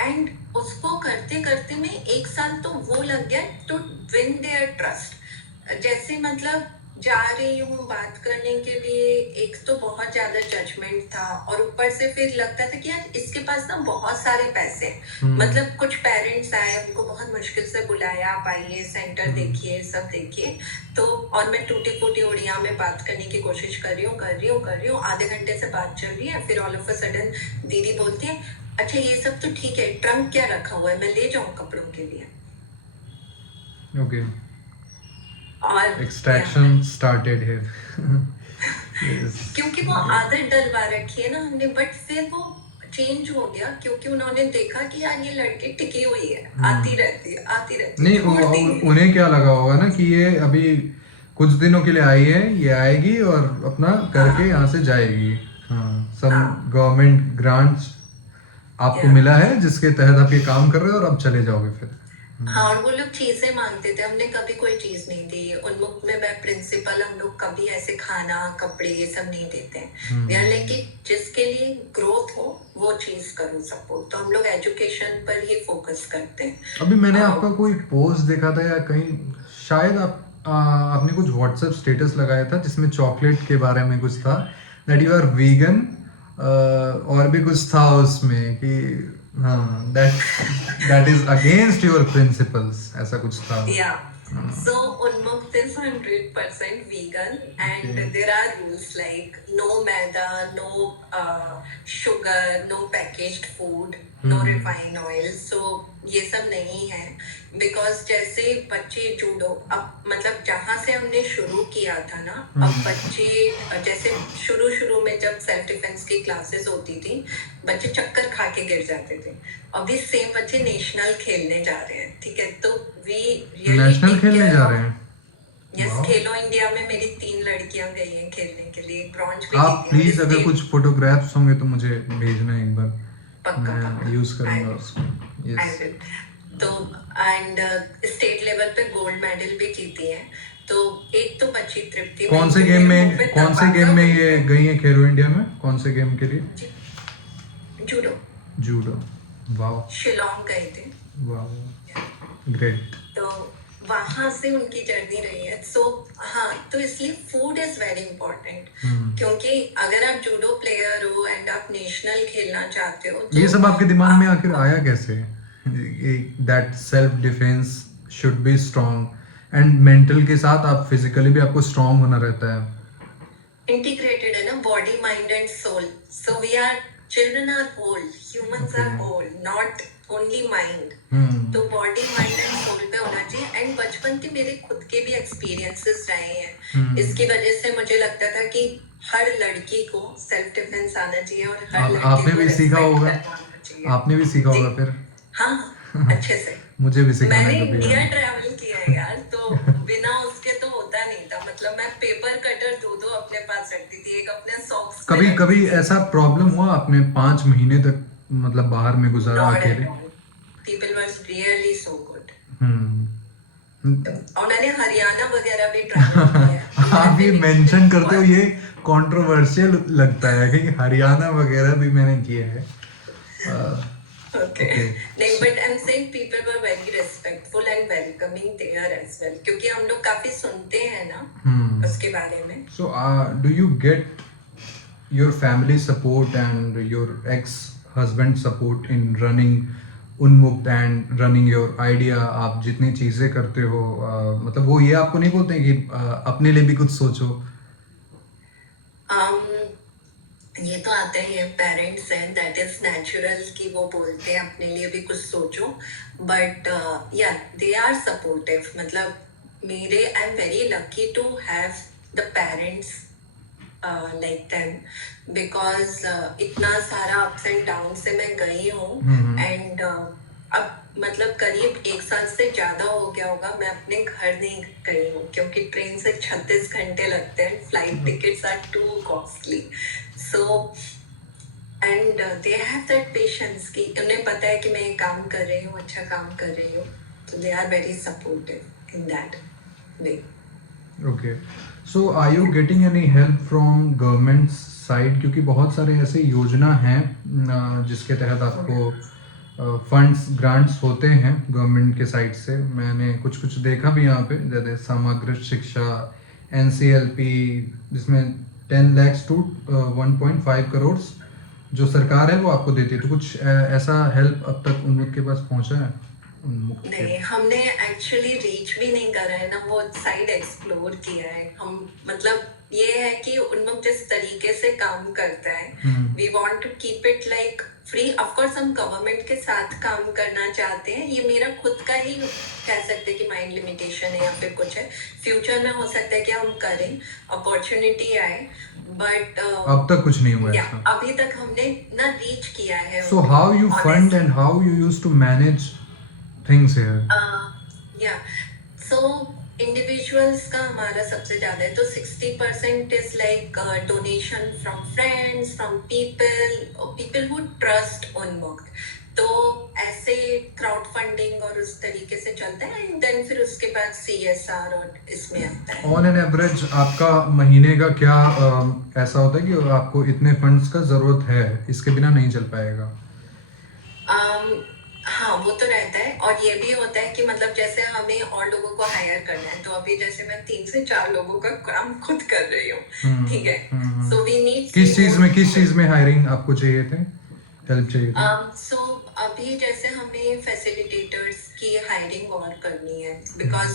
एंड उसको करते करते में 1 साल तो वो लग गया टू विन देयर ट्रस्ट। जैसे मतलब जा रही हूँ बात करने के लिए, एक तो बहुत ज्यादा जजमेंट था और ऊपर से फिर लगता था कि यार इसके पास ना बहुत सारे पैसे हैं। मतलब कुछ पेरेंट्स आए, उनको बहुत मुश्किल से बुलाया, आप आइए, सेंटर देखिए, सब देखिए। तो और मैं टूटी फूटी उड़िया में बात करने की कोशिश कर रही हूँ। आधे घंटे से बात चल रही है, फिर ऑल ऑफ अ सडन दीदी बोलती है, अच्छा ये सब तो ठीक है, ट्रंक क्या रखा हुआ है, मैं ले जाऊँ कपड़ों के लिए। ओके। और एक्सट्रैक्शन स्टार्टेड हियर। क्योंकि वो आदत डलवा रखी है ना हमने, बट फिर वो चेंज हो गया क्योंकि उन्होंने देखा कि यार ये लड़की टिकी हुई है, आती रहती है। नहीं, उन्हें क्या लगा होगा ना कि ये अभी कुछ दिनों के लिए आई है, ये आएगी और अपना करके यहाँ से जाएगी। हाँ, सम गवर्नमेंट ग्रांट्स आपको मिला है जिसके तहत आप ये काम कर रहे हो और अब चले जाओगे फिर। हाँ, और वो लोग चीजें मांगते थे, हमने कभी कोई चीज नहीं दी। उन्मुक्त में मैं प्रिंसिपल, हम लोग कभी ऐसे खाना, कपड़े ये सब नहीं देते हैं। यार लेकिन जिसके लिए ग्रोथ हो वो चीज करो सपोर्ट, तो हम लोग एजुकेशन पर ही फोकस करते हैं। अभी मैंने आपका कोई पोस्ट देखा था या कहीं, शायद आपने कुछ व्हाट्सएप स्टेटस लगाया था जिसमें चॉकलेट के बारे में कुछ था, दैट यू आर वीगन, और भी कुछ था उसमें कि हाँ, that is against your principles, ऐसा कुछ था। Yeah. So Unmukt is 100% vegan, and there are rules like no maida, no sugar, no packaged food, no refined oil. So ये सब नहीं है, because जैसे बच्चे जूडो, अब मतलब जहाँ से हमने शुरू किया था ना, अब बच्चे जैसे शुरू में जब सेल्फ डिफेंस की क्लासेस होती थी, बच्चे चक्कर खा के गिर जाते थे। अभी सेम बच्चे नेशनल खेलने जा रहे हैं, ठीक है? तो नेशनल खेलने जा रहे हैं। यस, खेलो इंडिया में मेरी 3 लड़कियां गई हैं खेलने के लिए, ब्रॉन्ज पे आप प्लीज अगर कुछ फोटोग्राफ्स होंगे तो मुझे भेजना एक बार, पक्का मैं यूज करूंगा उसको। यस। तो एंड स्टेट लेवल पे गोल्ड मेडल भी जीती है। तो एक तो बच्ची तृप्ति, कौन से गेम में ये गई है खेलो इंडिया में? कौन से गेम के लिए? जूडो। वाओ। शिलोंग गए थे। Wow, great. तो वहां से उनकी जर्नी रही है। सो हाँ, तो इसलिए फूड इज वेरी इंपॉर्टेंट, क्योंकि अगर आप जूडो प्लेयर हो एंड आप नेशनल खेलना चाहते हो तो ये सब आपके दिमाग में आखिर आया कैसे? That self defence should be strong and mental के साथ आप फिजिकली भी आपको स्ट्रॉन्ग होना रहता है। इंटीग्रेटेड है ना, body mind and soul. So we are children are whole, humans are whole, not only mind. तो बॉडी माइंड एंड सोल पे होना चाहिए। एंड बचपन के मेरे खुद के भी एक्सपीरियंसेस रहे हैं, इसकी वजह से मुझे लगता था कि हर लड़की को सेल्फ डिफेंस आना चाहिए और हर लड़की आपने को भी सीखा होगा, आपने भी सीखा होगा फिर? हाँ, अच्छे से। मुझे भी सिखाना मैंने कभी। इंडिया ट्रैवल किया है यार, तो बिना उसके तो होता नहीं था। मतलब मैं पेपर कटर 2 अपने पास रखती थी, एक अपने सॉक्स में। कभी ऐसा प्रॉब्लम हुआ आपने 5 महीने तक मतलब बाहर में गुजारा अकेले? People were really so good. उन्होंने हरियाणा वगैरह भी ट्रैवल किया है। आप ये मेंशन करते हो, ये कंट्रोवर्शियल लगता है कि हरियाणा वगैरह भी मैंने किया है। Okay. नहीं, but I'm saying people were very respectful and welcoming there as well, क्योंकि हम लोग काफी सुनते हैं ना उसके बारे में। So do you get your family support and your ex-husband support in running उन्मुक्त एंड रनिंग योर आइडिया? आप जितनी चीजें करते हो, मतलब वो ये आपको नहीं बोलते हैं कि अपने लिए भी कुछ सोचो? ये तो आता ही है, पेरेंट्स हैं, दैट इज नेचुरल कि वो बोलते हैं अपने लिए भी कुछ सोचो। बट या दे आर सपोर्टिव। मतलब मेरे, I am very lucky to have the parents like them, because इतना सारा अप्स एंड डाउन से मैं गई हूँ। एंड अब मतलब करीब 1 साल से ज्यादा हो गया होगा मैं अपने घर नहीं गई हूँ, क्योंकि ट्रेन से 36 घंटे लगते हैं, flight tickets are too costly. So and they have that patience कि उन्हें पता है कि मैं ये काम कर रही हूँ, अच्छा काम कर रही हूँ, तो they are very supportive in that way. Okay, so are you getting any help from government side, क्योंकि बहुत सारे ऐसे योजना हैं जिसके तहत आपको फंड्स ग्रांट्स होते हैं गवर्नमेंट के साइड से। मैंने कुछ कुछ देखा भी यहाँ पे, जैसे समग्र शिक्षा, NCLP, जिसमें 10 lakhs to 1.5 करोड़ जो सरकार है वो आपको देती है। तो कुछ ऐसा हेल्प अब तक उन लोग के पास पहुंचा है? नहीं, हमने एक्चुअली रीच भी नहीं करा है ना, वो साइड एक्सप्लोर किया है हम। मतलब ये है कि उन लोग जिस तरीके से काम करता है, we want to keep it like free. Of course हम गवर्नमेंट के साथ काम करना चाहते हैं, ये मेरा खुद का ही कह सकते हैं कि माइंड लिमिटेशन है या फिर कुछ है। फ्यूचर में हो सकता है कि हम करें, अपॉर्चुनिटी आए, बट अब तक कुछ नहीं हुआ ऐसा। अभी तक हमने ना रीच किया है। So how you fund and how you used to manage things here? So individuals का हमारा सबसे ज्यादा है, तो 60% is like donation from friends, from people who trust उन्मुक्त। तो ऐसे क्राउड फंडिंग और उस तरीके से चलता है, एंड देन फिर उसके बाद CSR और इसमें आता है। ऑन एन एवरेज आपका महीने का क्या ऐसा होता है कि आपको इतने फंड्स का जरूरत है, इसके बिना नहीं चल पाएगा? हाँ, वो तो रहता है, और ये भी होता है कि मतलब जैसे हमें और लोगों को हायर करना है, तो अभी जैसे मैं 3 से 4 लोगों का काम खुद कर रही हूँ, ठीक है। सो वी नीड किस चीज में हायरिंग आपको चाहिए थे, हेल्प चाहिए थी? सो अभी जैसे हमें फैसिलिटेटर्स की हायरिंग और करनी है, because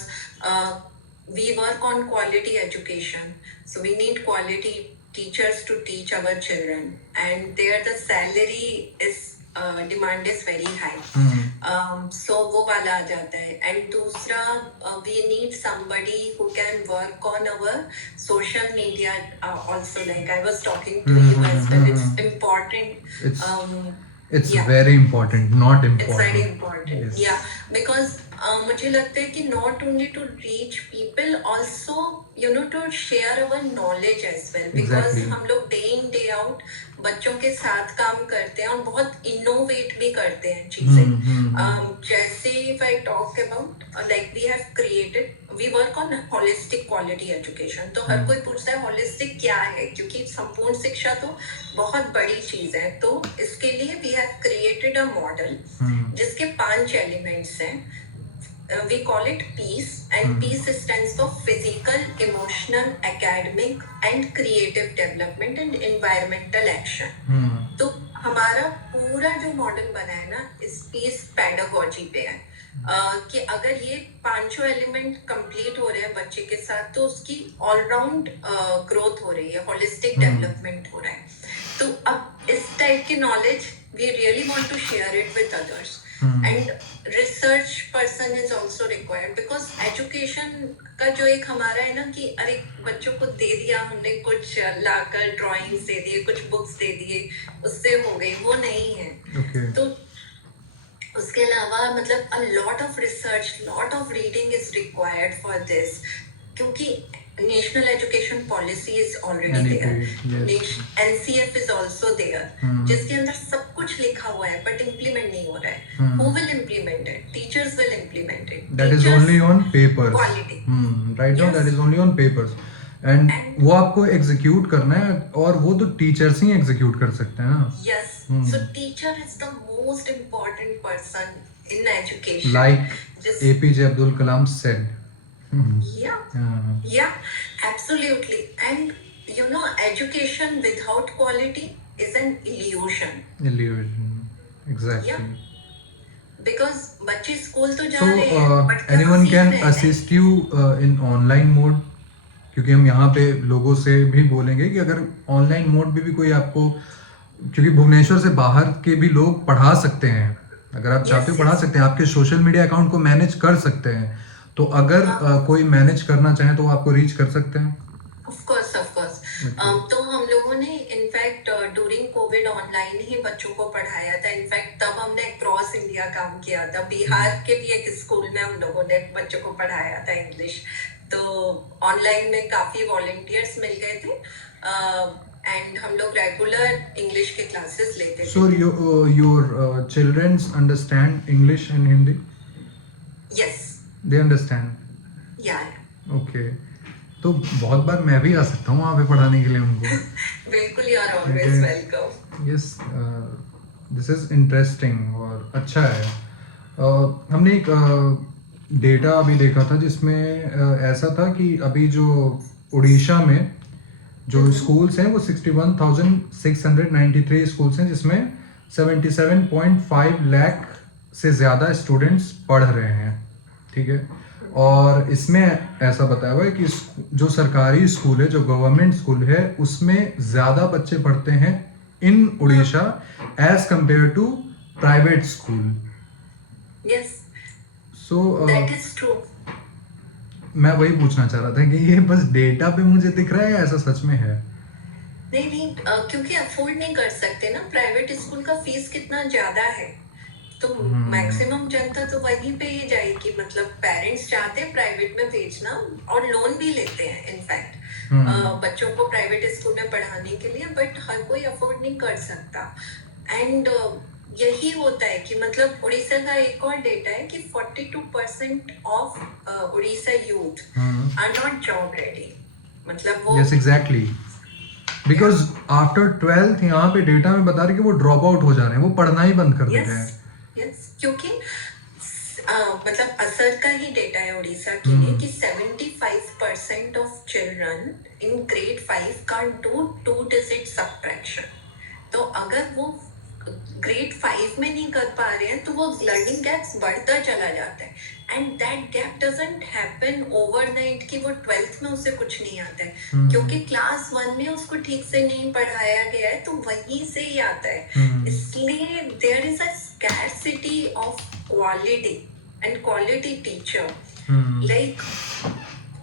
we work on quality education, so we need quality teachers to teach our children, and there the salary is demand is very high. So वो वाला आ जाता है। एंड दूसरा, we need somebody who can work on our social media also, like I was talking to you as well. It's important, It's very important, not important. It's very important. Yes. Yeah, because मुझे लगता है कि not only to reach people, also to share our knowledge as well. Because Exactly. हम लोग day in day out बच्चों के साथ काम करते हैं और बहुत इनोवेट भी करते हैं चीजें। जैसे if I talk about like we have created, we work on holistic quality education। तो हर कोई पूछता है holistic क्या है, क्योंकि संपूर्ण शिक्षा तो बहुत बड़ी चीज है। तो इसके लिए we have created a model जिसके 5 एलिमेंट्स हैं। We call it PEACE, and PEACE stands for physical, emotional, academic and creative development and environmental action। तो हमारा पूरा जो मॉडल बना है ना, इस PEACE पेडागोजी पे है, कि अगर ये 5 एलिमेंट कंप्लीट हो रहे हैं बच्चे के साथ, तो उसकी ऑलराउंड ग्रोथ हो रही है, होलिस्टिक डेवलपमेंट हो रहा है। तो अब इस टाइप की knowledge we really want to share it with others, and research person is also required, because education का जो एक हमारा है ना कि अरे बच्चों को दे दिया हमने, कुछ लाकर ड्राइंग्स दे दिए, कुछ बुक्स दे दिए, उससे हो गई, वो नहीं है। Okay. तो उसके अलावा मतलब a lot of research, lot of reading is required for this, क्योंकि national education policy is already there, NCF is also there, जिसके अंदर सब कुछ लिखा हुआ है, बट इम्प्लीमेंट नहीं हो रहा है। Who will implement it? Teachers will implement it. That is only on papers. Quality. Right now that is only on papers. And वो आपको एग्जीक्यूट करना है, और वो तो टीचर्स ही एग्जीक्यूट कर सकते हैं ना। Yes. So teacher is the most important person in education. Like Just APJ Abdul Kalam said. Yeah, absolutely. And education without quality is an illusion. Exactly. Yeah. Because बच्चे स्कूल तो जा So रहे हैं, but क्या anyone सीख can रहे हैं? assist you in online mode, क्योंकि हम यहाँ पे लोगों से भी बोलेंगे कि अगर ऑनलाइन मोड में भी कोई आपको, क्योंकि भुवनेश्वर से बाहर के भी लोग पढ़ा सकते हैं, अगर आप चाहते हो पढ़ा सकते हैं, आपके सोशल मीडिया अकाउंट को मैनेज कर सकते हैं। तो अगर कोई मैनेज करना चाहे तो वो आपको रीच कर सकते हैं। Of course. तो हम लोगों ने in fact during COVID online online ही बच्चों को पढ़ाया था। इनफैक्ट तब हमने क्रॉस इंडिया काम किया था, बिहार के भी एक स्कूल में हम लोगों ने बच्चों को पढ़ाया था इंग्लिश। तो ऑनलाइन में काफी वॉलंटियर्स मिल गए थे एंड हम लोग रेगुलर इंग्लिश के क्लासेस लेते थे। So your children understand English and Hindi? Yes, They understand. या Okay. तो बहुत बार मैं भी आ सकता हूँ वहाँ पे पढ़ाने के लिए उनको. बिल्कुल, you are always Okay. Welcome. Yes, this is interesting और अच्छा है. हमने एक डेटा अभी देखा था जिसमें ऐसा था कि अभी जो उड़ीसा में जो स्कूल्स हैं वो 61,693 स्कूल्स हैं जिसमें 77.5 लाख से ज़्यादा स्टूडेंट्स पढ़ रहे हैं. ठीक है. और इसमें ऐसा बताया हुआ है कि जो सरकारी स्कूल है, जो गवर्नमेंट स्कूल है, उसमें ज़्यादा बच्चे पढ़ते हैं in Orissa as compare to private school. Yes, so that is true. मैं वही पूछना चाह रहा था कि ये बस डेटा पे मुझे दिख रहा है या ऐसा सच में है? नहीं, क्योंकि अफोर्ड नहीं कर सकते ना, प्राइवेट स्कूल का फीस कितना ज्यादा है, तो मैक्सिमम जनता तो वहीं पे ही जाएगी। मतलब पेरेंट्स चाहते हैं प्राइवेट में भेजना और लोन भी लेते हैं इनफैक्ट बच्चों को प्राइवेट स्कूल में पढ़ाने के लिए, बट हर कोई अफोर्ड नहीं कर सकता। एंड यही होता है कि मतलब उड़ीसा का एक और डेटा है कि 42% of Orissa youth are not job ready. मतलब वो yes exactly, because after 12th यहाँ पे डेटा में बता रहे कि वो ड्रॉप आउट हो जा रहे हैं, वो पढ़ना ही बंद कर देते हैं. यस, क्योंकि मतलब असर का ही डेटा है उड़ीसा के लिए कि 75% of children in grade 5 can't do 2-digit subtraction। तो अगर वो ग्रेड 5 में नहीं कर पा रहे हैं तो वो लर्निंग गैप्स बढ़ता चला जाता है। And that gap doesn't happen overnight कि वो 12th में उसे कुछ नहीं आता है, क्योंकि क्लास 1 में उसको ठीक से नहीं पढ़ाया गया है, तो वहीं से ही आता है। इसलिए there is a scarcity of quality and quality teacher. Like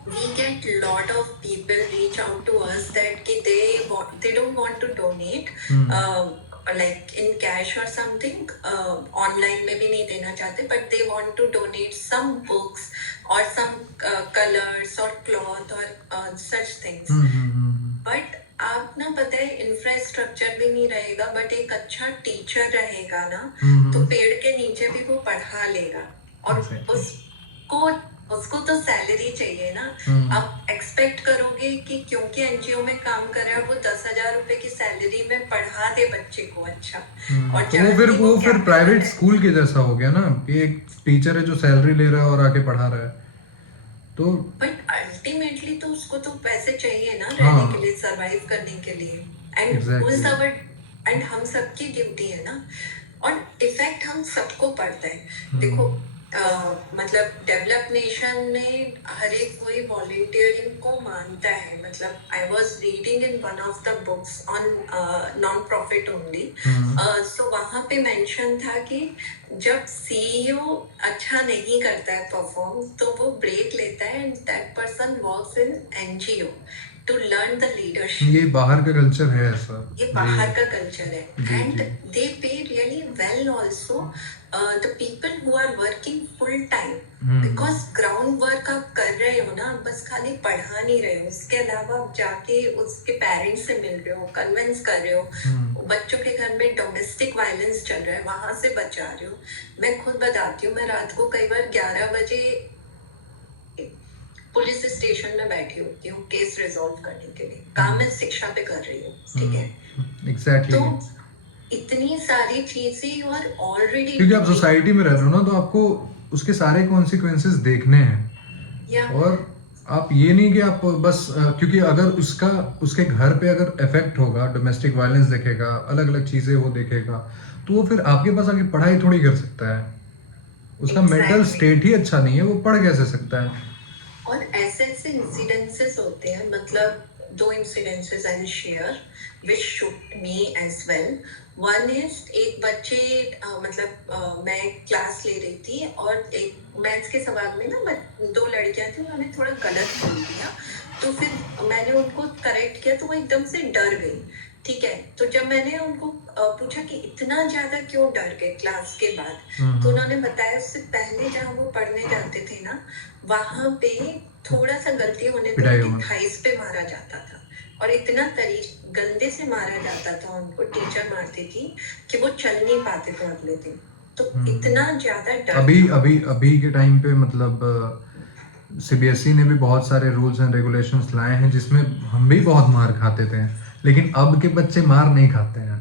we get lot of people reach out to us that they don't want to donate like in cash or something, online में भी नहीं देना चाहते, but they want to donate some books or some colors or cloth or such things। but आप ना पता है infrastructure भी नहीं रहेगा, बट एक अच्छा टीचर रहेगा ना, तो पेड़ के नीचे भी वो पढ़ा लेगा। और उसको तो सैलरी चाहिए ना। आप एक्सपेक्ट करोगे कि क्योंकि एनजीओ में काम कर रहा है वो 10,000 रुपए की सैलरी में पढ़ा दे बच्चे को अच्छा, और तो वो फिर प्राइवेट स्कूल के जैसा हो गया ना कि एक टीचर है जो सैलरी ले रहा है और आके पढ़ा रहा है। तो बट अल्टीमेटली तो उसको तो पैसे चाहिए ना रहने के लिए, सरवाइव करने के लिए। एंड हम सबकी ड्यूटी है ना, और इफेक्ट हम सबको पड़ता है। देखो मतलब डेवलप नेशन में हर एक कोई वॉलंटियरिंग को मानता है। मतलब I was reading in one of the books on non profit only, so वहाँ पे मेंशन था कि जब सीईओ अच्छा नहीं करता है परफॉर्म, तो वो ब्रेक लेता है and that person works in NGO to learn the leadership। ये बाहर का कल्चर है ऐसा, ये बाहर का कल्चर है। and they pay really well also the people who are working full time, because ground work आप कर रहे हो ना, बस खाली पढ़ा नहीं रहे हो, उसके अलावा आप जाके उसके पेरेंट्स से मिल रहे हो, कन्विंस कर रहे हो, बच्चों के घर में डोमेस्टिक वायलेंस चल रहा है वहां से बचा रहे हो। मैं खुद बताती हूँ, मैं रात को कई बार 11 बजे पुलिस स्टेशन में बैठी होती हूँ केस रिजॉल्व करने के लिए। काम मैं शिक्षा पे कर रही हूँ, ठीक है। एग्जैक्टली। तो इतनी सारी चीजें और ऑलरेडी, क्योंकि आप सोसाइटी में रह रहे हो ना, तो आपको उसके सारे कॉन्सिक्वेंसेस देखने हैं। और आप ये नहीं कि आप बस क्योंकि अगर उसके घर पे अगर इफेक्ट होगा, डोमेस्टिक वायलेंस देखेगा, अलग अलग चीजें वो देखेगा, तो वो फिर आपके पास आके पढ़ाई थोड़ी कर सकता है। उसका मेंटल स्टेट ही अच्छा नहीं है, वो पढ़ कैसे सकता है। और ऐसे इंसिडेंसेस होते हैं। मतलब 2 incidences I will share which should me as well. One is एक बच्चे मैं क्लास ले रही थी और एक मैथ्स के सवाल में ना 2 लड़कियां थी, उन्होंने थोड़ा गलत बोल दिया, तो फिर मैंने उनको करेक्ट किया तो वो एकदम से डर गई। ठीक है। तो जब मैंने उनको पूछा कि इतना ज्यादा क्यों डर गए क्लास के बाद, तो उन्होंने बताया उससे पहले जहाँ वो पढ़ने जाते थे ना, वहां पे थोड़ा सा गलती होने पे पिटाई उनकी हुआ। थाइस पे मारा जाता था, और इतना गंदे से मारा जाता था उनको, टीचर मारती थी कि वो चल नहीं पाते थे अगले दिन। तो इतना ज्यादा डर अभी था। अभी अभी के टाइम पे मतलब सीबीएसई ने भी बहुत सारे रूल्स एंड रेगुलेशंस लाए हैं जिसमें हम भी बहुत मार खाते थे, लेकिन अब के बच्चे मार नहीं खाते हैं।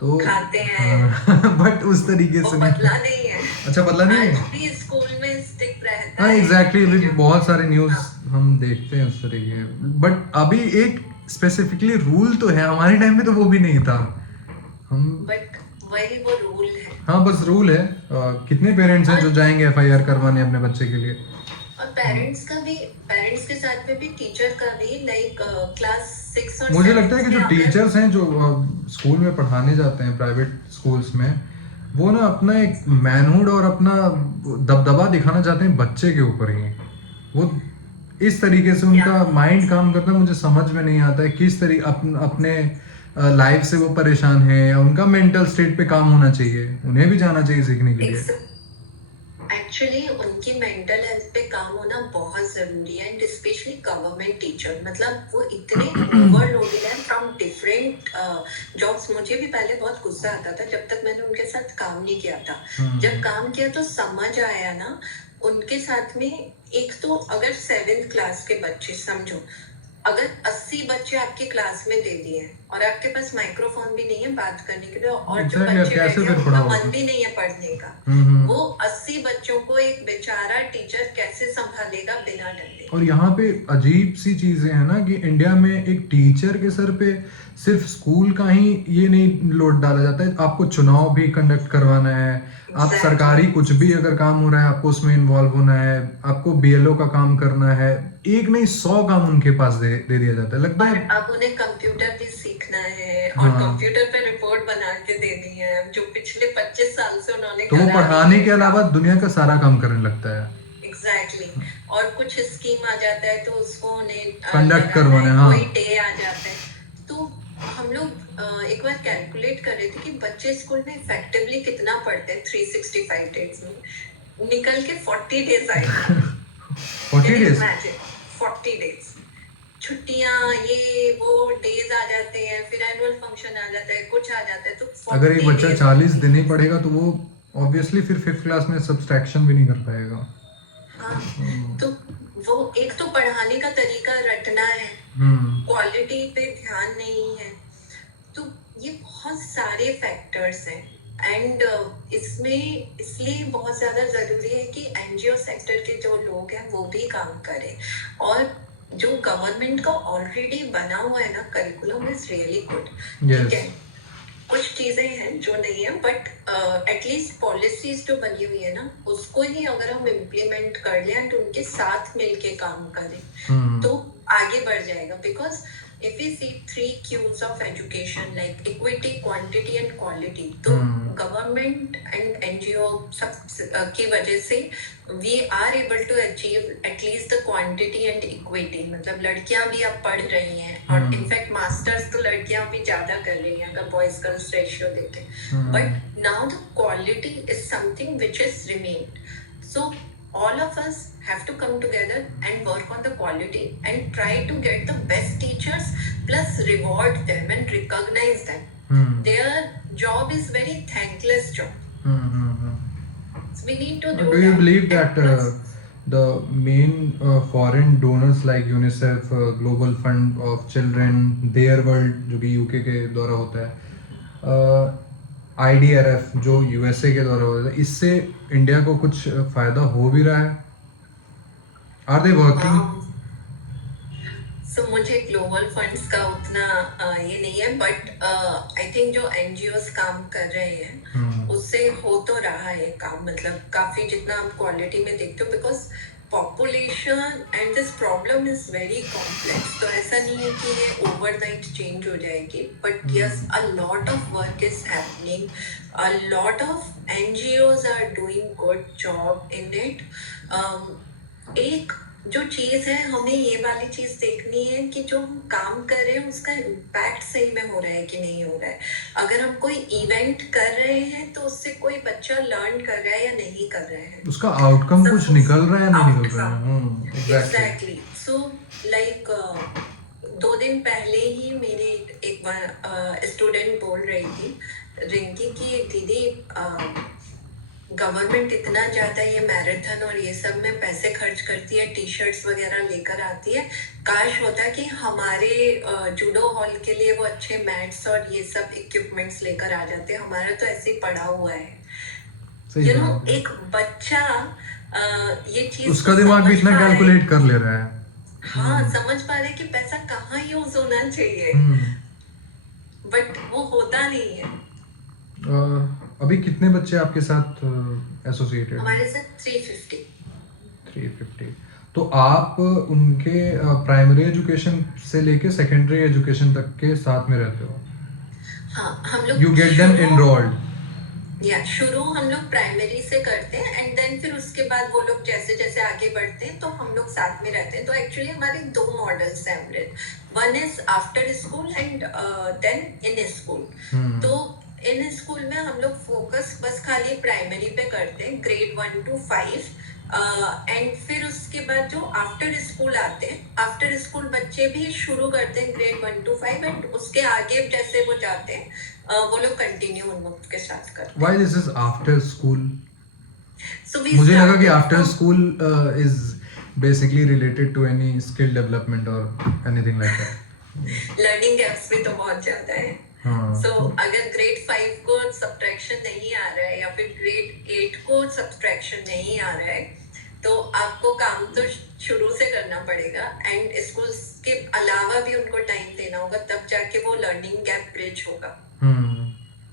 तो खाते हैं बट उस तरीके वो से बदला नहीं है। अच्छा, बदला नहीं आज है। भी स्कूल में स्टिक रहता हाँ है एग्जैक्टली, कि अभी जब- बहुत सारे न्यूज़ हाँ, हम देखते हैं उस तरीके। बट अभी एक स्पेसिफिकली रूल तो है, हमारे टाइम में तो वो भी नहीं था। हम बट वही वो रूल है। हाँ बस रूल है। कितने पेरेंट्स हैं जो जाएंगे एफआईआर करवाने अपने बच्चे के लिए। और पेरेंट्स का भी, पेरेंट्स के साथ में भी टीचर का भी, लाइक क्लास 6 और मुझे 7 लगता है कि जो में अगर- टीचर्स हैं जो स्कूल में पढ़ाने जाते हैं प्राइवेट स्कूल्स में, वो ना अपना एक मैनहुड और अपना दबदबा दिखाना चाहते हैं बच्चे के ऊपर ही। वो इस तरीके से उनका माइंड काम करता है, मुझे समझ में नहीं आता है किस तरीके अपने लाइफ से वो परेशान है, या उनका मेंटल स्टेट पे काम होना चाहिए, उन्हें भी जाना चाहिए सीखने के लिए। एक्चुअली उनकी मेंटल हेल्थ पे काम होना बहुत जरूरी है, एंड स्पेशली गवर्नमेंट टीचर, मतलब वो इतने ओवरलोडेड है फ्रॉम डिफरेंट जॉब्स। मुझे भी पहले बहुत गुस्सा आता था जब तक मैंने उनके साथ काम नहीं किया था। जब काम किया तो समझ आया ना उनके साथ में। एक तो अगर 7th क्लास के बच्चे, समझो अगर 80 बच्चे आपके क्लास में दे दिए और आपके पास माइक्रोफोन भी नहीं है बात करने के लिए, और जो Exactly, बच्चे कैसे बैठे हैं फिर उनका पढ़ाओगे? मन भी नहीं है पढ़ने का, वो 80 बच्चों को एक बेचारा टीचर कैसे संभालेगा बिना डरे। और यहाँ पे अजीब सी चीजें हैं ना कि इंडिया में एक टीचर के सर पे सिर्फ स्कूल का ही ये नहीं लोड डाला जाता है, आपको चुनाव भी कंडक्ट करवाना है, आप Exactly. सरकारी कुछ भी अगर काम हो रहा है आपको उसमें इन्वॉल्व होना है, आपको बीएलओ का काम करना है, एक नहीं 100 काम उनके पास दे दिया जाता है, लगता है। अब उन्हें कंप्यूटर भी सीखना है, और कंप्यूटर पे रिपोर्ट बना के देनी है जो पिछले 25 साल से उन्होंने तो वो करा पढ़ाने नहीं के है। अलावा दुनिया का सारा काम करने लगता है। एग्जैक्टली। और कुछ स्कीम आ जाता है तो उसको उन्हें Conduct लगाना करवाना है, है, हाँ। कोई डे आ जाता है। तो हम लोग एक बार कैलकुलेट कर रहे थे कि बच्चे स्कूल में इफेक्टिवली कितना पढ़ते हैं 365 डेज में, निकल के 40 डेज आए। 40 डेज 40 डेज छुट्टियां, ये वो डेज आ जाते हैं, फिर एनुअल फंक्शन आ जाता है, कुछ आ जाता है, तो 40 अगर एक बच्चा days 40 दिन ही पढ़ेगा तो वो ऑब्वियसली फिर 5th क्लास में सब्सट्रैक्शन भी नहीं कर पाएगा। हाँ, तो वो एक तो पढ़ाने का तरीका रटना है, क्वालिटी पे ध्यान नहीं है, तो ये बहुत सारे फैक्टर्स हैं। एंड इसमें इसलिए बहुत ज़्यादा ज़रूरी है कि एनजीओ सेक्टर के जो लोग हैं वो भी काम करें, और जो गवर्नमेंट का ऑलरेडी बना हुआ है ना करिकुलम इज रियली गुड। ठीक है, कुछ चीजें हैं जो नहीं है, बट एटलीस्ट पॉलिसीज जो बनी हुई है ना उसको ही अगर हम इम्प्लीमेंट कर लें तो उनके साथ मिलके काम करें तो आगे बढ़ जाएगा। Because if you see 3 Qs of education like equity, quantity and quality, तो गवर्नमेंट एंड एनजीओ सब की वजह से we are able to achieve at least the quantity and equity। मतलब लड़कियां भी अब पढ़ रही हैं, और इनफैक्ट मास्टर्स तो लड़कियां भी ज्यादा कर रही हैं अगर बॉयज गर्ल्स रेशियो देखें, but now the quality is something which is remained. So all of us have to come together and work on the quality and try to get the best teachers, plus reward them and recognize them. Their job is very thankless job. So we need to do Do you that. believe that the main foreign donors like UNICEF, Global Fund of Children, Their World जो कि UK के द्वारा होता है, IDRF जो USA के द्वारा होता है, इससे इंडिया को कुछ फायदा हो भी रहा है? Are they working? सो मुझे ग्लोबल फंड्स का उतना ये नहीं है, बट आई थिंक जो एनजीओस काम कर रहे हैं उससे हो तो रहा है काम, मतलब काफी जितना आप क्वालिटी में देखते हो, because population and this problem is very complex. तो ऐसा नहीं है कि ये ओवरनाइट चेंज हो जाएगी, but yes a lot of work is happening, a lot of NGOs are doing good job in it. एक जो चीज है हमें ये वाली चीज देखनी है कि जो हम काम कर रहे हैं उसका इम्पैक्ट सही में हो रहा है कि नहीं हो रहा है। अगर हम कोई इवेंट कर रहे हैं तो उससे कोई बच्चा लर्न कर रहा है या नहीं कर रहा है, उसका आउटकम कुछ Suppose निकल रहा है नहीं निकल रहा है। outcome exactly. Exactly. So like 2 दिन पहले ही मेरी एक बार स्टूडेंट बोल रही थी रिंकी की दीदी गवर्नमेंट इतना ज्यादा ये मैराथन और ये सब में पैसे खर्च करती है, टी शर्ट्स वगैरह लेकर आती है, काश होता कि हमारे जूडो हॉल के लिए वो अच्छे मैट्स और ये सब इक्विपमेंट्स लेकर आ जाते, हमारा तो ऐसे ही पड़ा हुआ है। सही यू नो बात है। एक बच्चा ये चीज उसका को दिमाग भी समझ इतना पा रहा है, कैलकुलेट कर ले रहा है। हाँ समझ पा रहे हैं कि पैसा कहाँ यूज होना चाहिए, हम्म। बट वो होता नहीं है। अभी कितने बच्चे आपके साथ एसोसिएटेड हैं? हमारे साथ 350। 350। तो आप उनके प्राइमरी एजुकेशन से लेके सेकेंडरी एजुकेशन तक के साथ में रहते हो? हाँ हम लोग यू गेट देम एनरोल्ड? या शुरू हम लोग प्राइमरी से करते हैं एंड देन फिर उसके बाद वो लोग जैसे जैसे आगे बढ़ते हैं तो हम लोग साथ में रहते हैं। तो एक्चुअली हमारे 2 मॉडल्स हैं Amrit, one is after school and then in school. तो इन स्कूल में हम लोग फोकस बस खाली प्राइमरी पे करते हैं, ग्रेड 1 to 5 एंड फिर उसके बाद जो आफ्टर स्कूल आते हैं, आफ्टर स्कूल बच्चे भी शुरू करते हैं ग्रेड 1 to 5 एंड उसके आगे जैसे वो जाते हैं वो लोग कंटिन्यू उन्मुक्त के साथ करते हैं। Why this is after school? So we मुझे लगा कि started after from school is basically related to any skill development और anything like that. Learning gaps भी तो बहुत ज्यादा है। हाँ। सो अगर ग्रेड 5 को सब्ट्रैक्शन नहीं आ रहा है या फिर ग्रेड 8 को सब्ट्रैक्शन नहीं आ रहा है तो आपको काम तो शुरू से करना पड़ेगा एंड स्कूल के अलावा भी उनको टाइम देना होगा, तब जाके वो लर्निंग गैप ब्रिज होगा।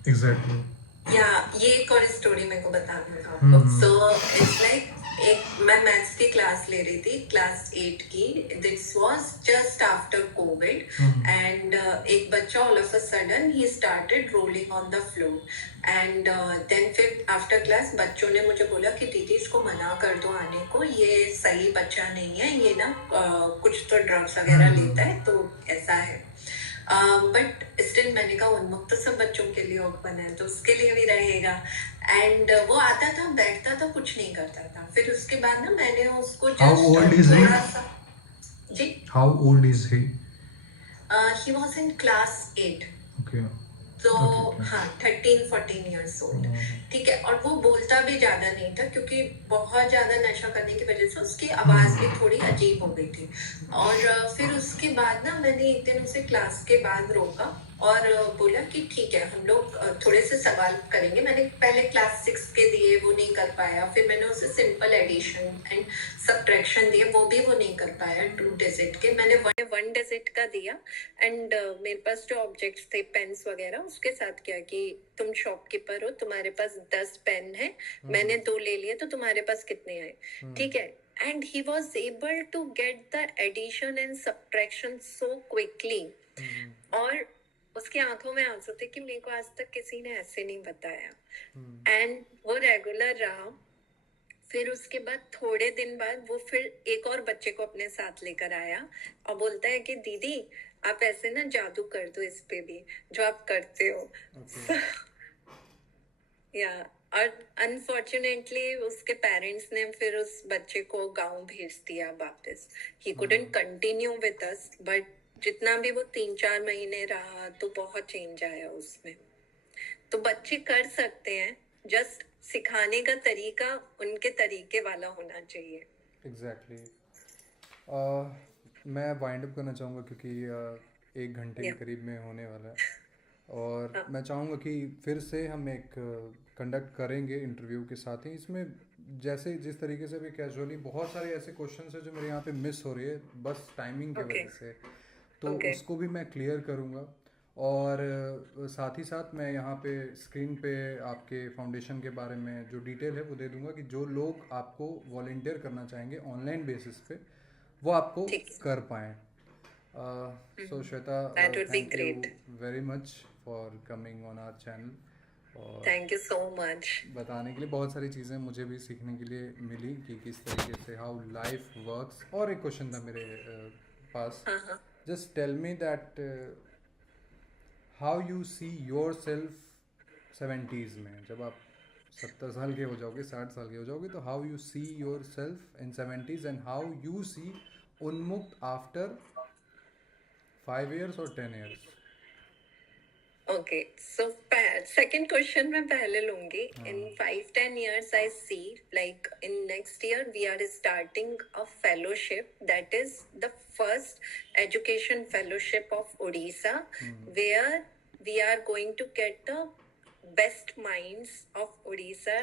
एग्जैक्टली। या ये एक और स्टोरी मेरे को बताना था आपको। सो इट्स लाइक एक मैं मैथ्स की क्लास ले रही थी, क्लास 8 की। This was just after Covid and एक बच्चा ऑल ऑफ अ सडन ही started rolling on the floor and then फिर आफ्टर क्लास बच्चों ने मुझे बोला कि दीदी इसको मना कर दो आने को, ये सही बच्चा नहीं है, ये ना कुछ तो ड्रग्स वगैरह लेता है तो ऐसा है। बट स्टिल मैंने कहा उन्मुक्त तो सब बच्चों के लिए ओपन है तो उसके लिए भी रहेगा एंड वो आता था बैठता था कुछ नहीं करता था। फिर उसके बाद ना मैंने उसको How old is he? थोड़ा सा जी How old is he? He was in class 8 Okay. तो Okay. हाँ 13-14 ईयर्स ओल्ड, ठीक है। और वो बोलता भी ज्यादा नहीं था क्योंकि बहुत ज्यादा नशा करने की वजह से उसकी आवाज भी थोड़ी अजीब हो गई थी। और फिर उसके बाद ना मैंने एक दिन उसे क्लास के बाद रोका और बोला कि ठीक है हम लोग थोड़े से सवाल करेंगे। मैंने पहले क्लास 6 के दिए, वो नहीं कर पाया। फिर मैंने उसे सिंपल एडिशन एंड सब्ट्रैक्शन दिए, वो भी वो नहीं कर पाया 2 डिजिट के। मैंने 1 डिजिट का दिया एंड मेरे पास जो ऑब्जेक्ट्स थे पेन्स वगैरह उसके साथ क्या कि तुम शॉपकीपर हो, तुम्हारे पास 10 पेन है, मैंने 2 ले लिए तो तुम्हारे पास कितने आए, ठीक है। And he was able to get the addition and subtraction so quickly और उसकी आंखों में आंसू थे कि मेरे को आज तक किसी ने ऐसे नहीं बताया एंड वो रेगुलर रहा। फिर उसके बाद थोड़े दिन बाद वो फिर एक और बच्चे को अपने साथ लेकर आया और बोलता है कि दीदी आप ऐसे ना जादू कर दो इस पे भी जो आप करते हो। या और अनफॉर्चुनेटली उसके पेरेंट्स ने फिर उस बच्चे को गांव भेज दिया वापस। He couldn't continue with us but जितना भी वो 3-4 महीने रहा तो बहुत चेंज आया उसमें। तो बच्चे कर सकते हैं, जस्ट सिखाने का तरीका उनके तरीके वाला होना चाहिए। एग्जैक्टली। मैं वाइंड अप करना चाहूँगा क्योंकि 1 घंटे के करीब में होने वाला है और मैं चाहूँगा कि फिर से हम एक कंडक्ट करेंगे इंटरव्यू के साथ ही। इसमें जैसे जिस तरीके से भी कैजुअली बहुत सारे ऐसे क्वेश्चंस हैं जो मेरे यहाँ पे मिस हो रही है बस टाइमिंग की वजह से, तो उसको भी मैं क्लियर करूँगा। और साथ ही साथ मैं यहाँ पे स्क्रीन पे आपके फाउंडेशन के बारे में जो डिटेल है वो दे दूँगा कि जो लोग आपको वॉलंटियर करना चाहेंगे ऑनलाइन बेसिस पे वो आपको कर पाएँ। So Shweta, thank you very much for coming on our channel और थैंक यू सो मच। बताने के लिए बहुत सारी चीज़ें मुझे भी सीखने के लिए मिली कि किस तरीके से हाउ लाइफ वर्क्स। और एक क्वेश्चन था मेरे पास, हाँ हाँ। Just tell me that how you see your self 70s में, जब आप 70 साल के हो जाओगे, 60 साल के हो जाओगे, तो how you see your self in 70s and how you see Unmukt after 5 years और 10 years। Okay, so second question मैं पहले लूंगी। In 5-10 years I see like in next year we are starting a fellowship that is the first education fellowship of Odisha, where we are going to get the best minds of Odisha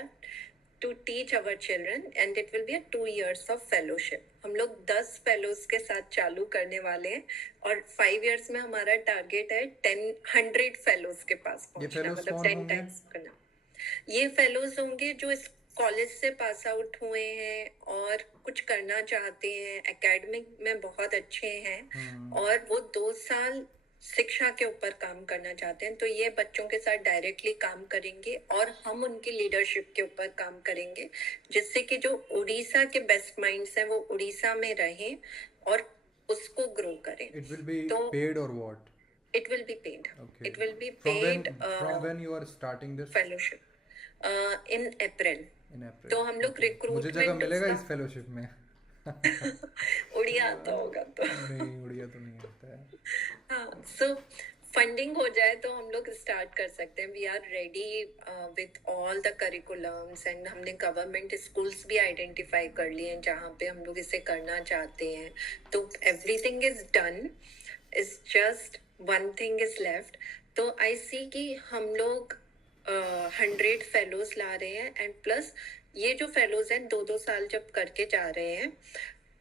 to teach our children and it will be a 2 years of fellowship। हम लोग 10 fellows के साथ चालू करने वाले हैं और 5 years में हमारा टारगेट है 100 फेलोज के पास पहुंचना, मतलब 10 टाइम्स करना। ये फेलोज होंगे जो इस कॉलेज से पास आउट हुए हैं और कुछ करना चाहते हैं, एकेडमिक में बहुत अच्छे हैं और वो 2 साल शिक्षा के ऊपर काम करना चाहते हैं, तो ये बच्चों के साथ डायरेक्टली काम करेंगे और हम उनकी लीडरशिप के ऊपर काम करेंगे, जिससे कि जो उड़ीसा के बेस्ट माइंड्स हैं वो उड़ीसा में रहें और उसको ग्रो करें। It will be तो paid or what? it will be paid। Okay. It will be From paid from when you are starting this? fellowship in April। In April। तो हम लोग मुझे जगह रिक्रूटमेंट मिलेगा इस फेलोशिप में? उड़िया आता होगा तो नहीं, उड़िया तो नहीं आता है। हाँ, सो फंडिंग हो जाए तो हम लोग स्टार्ट कर सकते हैं। We are ready with all the curriculums and हमने गवर्नमेंट स्कूल्स भी आइडेंटिफाई कर लिए हैं जहाँ पे हम लोग इसे करना चाहते हैं। तो everything is done, is just one thing is left. तो आई सी कि हम लोग 100 फेलोज ला रहे हैं एंड प्लस ये जो फेलोज हैं 2-2 साल जब करके जा रहे हैं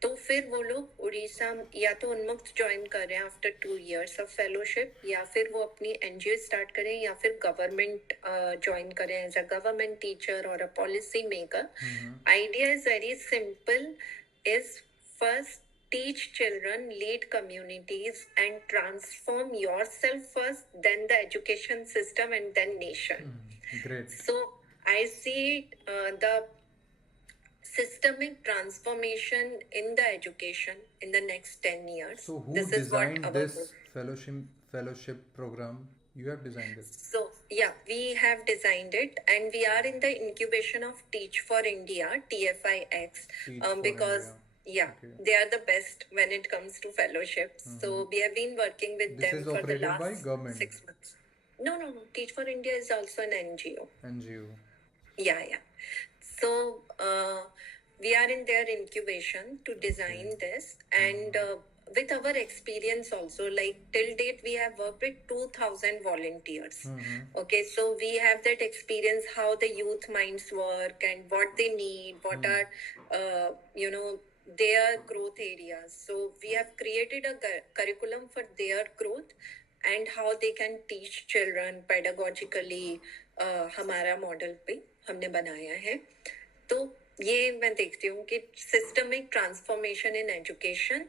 तो फिर वो लोग उड़ीसा या तो उन्मुक्त ज्वाइन कर रहे हैं आफ्टर 2 years ऑफ फेलोशिप, या फिर वो अपनी एनजीओ स्टार्ट करें या फिर गवर्नमेंट ज्वाइन करें एज अ गवर्नमेंट टीचर और a policy maker. Idea is very simple, is first teach children, lead communities and transform yourself first, then the education system and then nation। Great। So I see the systemic transformation in the education in the next 10 years। So who this designed is this fellowship program? You have designed it? So yeah, we have designed it and we are in the incubation of Teach for India, TFIX, Teach for because India। yeah, Okay। they are the best when it comes to fellowships। So we have been working with This them is for the operated last by government? 6 months। No, Teach for India is also an NGO। NGO। Yeah। So we are in their incubation to design this and with our experience also, like till date we have worked with 2000 volunteers। Okay, so we have that experience how the youth minds work and what they need, what are their growth areas। So we have created a curriculum for their growth and how they can teach children pedagogically। हमारा model पे हमने बनाया है। तो ये मैं देखती हूँ कि systemic transformation in education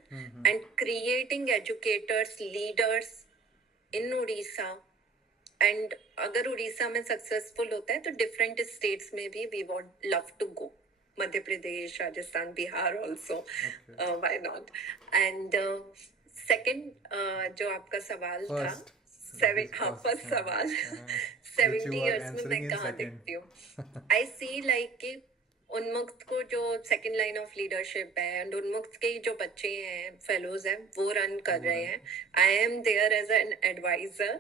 and creating educators, leaders in Orissa. And अगर उड़ीसा में सक्सेसफुल होता है तो डिफरेंट स्टेट्स में भी we would love to go, Madhya Pradesh, Rajasthan, Bihar also, why not. And second जो आपका सवाल था, फर्स्ट सवाल 70 years में मैं कहाँ देखती हूँ। आई सी लाइक कि उन्मुक्त को जो सेकंड लाइन ऑफ लीडरशिप है एंड उन्मुक्त के जो बच्चे हैं, फेलोज हैं, वो रन कर रहे हैं। I am there as an advisor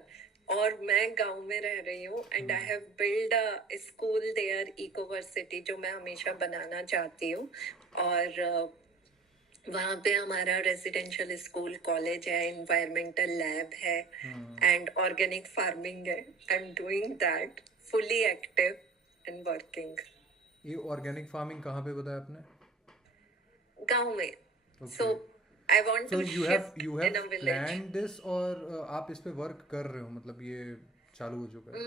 और मैं गांव में रह रही हूँ and I have build a school there, Ecoversity, जो मैं हमेशा बनाना चाहती हूँ। और वहाँ पे हमारा रेजिडेंशियल स्कूल कॉलेज है, एनवायरमेंटल लैब है एंड ऑर्गेनिक फार्मिंग है। I am doing that fully active and working. ये ऑर्गेनिक फार्मिंग कहाँ पे बताया आपने? गांव में। So I want to shift you in a have village. planned this और आप इस पे वर्क कर रहे हो, मतलब ये चालू हो चुका है?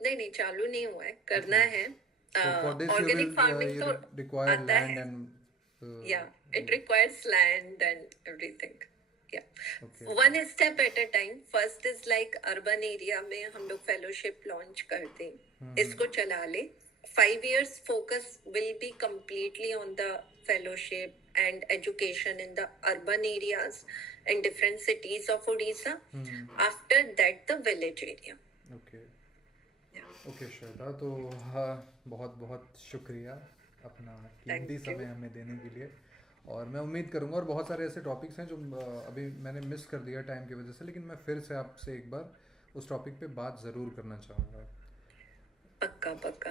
नहीं, चालू नहीं हुआ है, करना है। So for this organic farming you तो require आता land है। and Yeah, it requires land and everything। या one step at a time. First is like urban area में हम लोग फेलोशिप लॉन्च करते हैं, इसको चला ले. 5 years focus will be completely on the fellowship and education in the urban areas and different cities of Odisha. After that, the village area. Okay okay Shweta, तो हाँ, बहुत बहुत शुक्रिया अपना कीमती Thank you. समय हमें देने के लिए. और मैं उम्मीद करूँगा, और बहुत सारे ऐसे टॉपिक्स हैं जो अभी मैंने मिस कर दिया टाइम की वजह से, लेकिन मैं फिर से आपसे एक बार उस टॉपिक पे बात ज़रूर करना चाहूँगा. पक्का पक्का.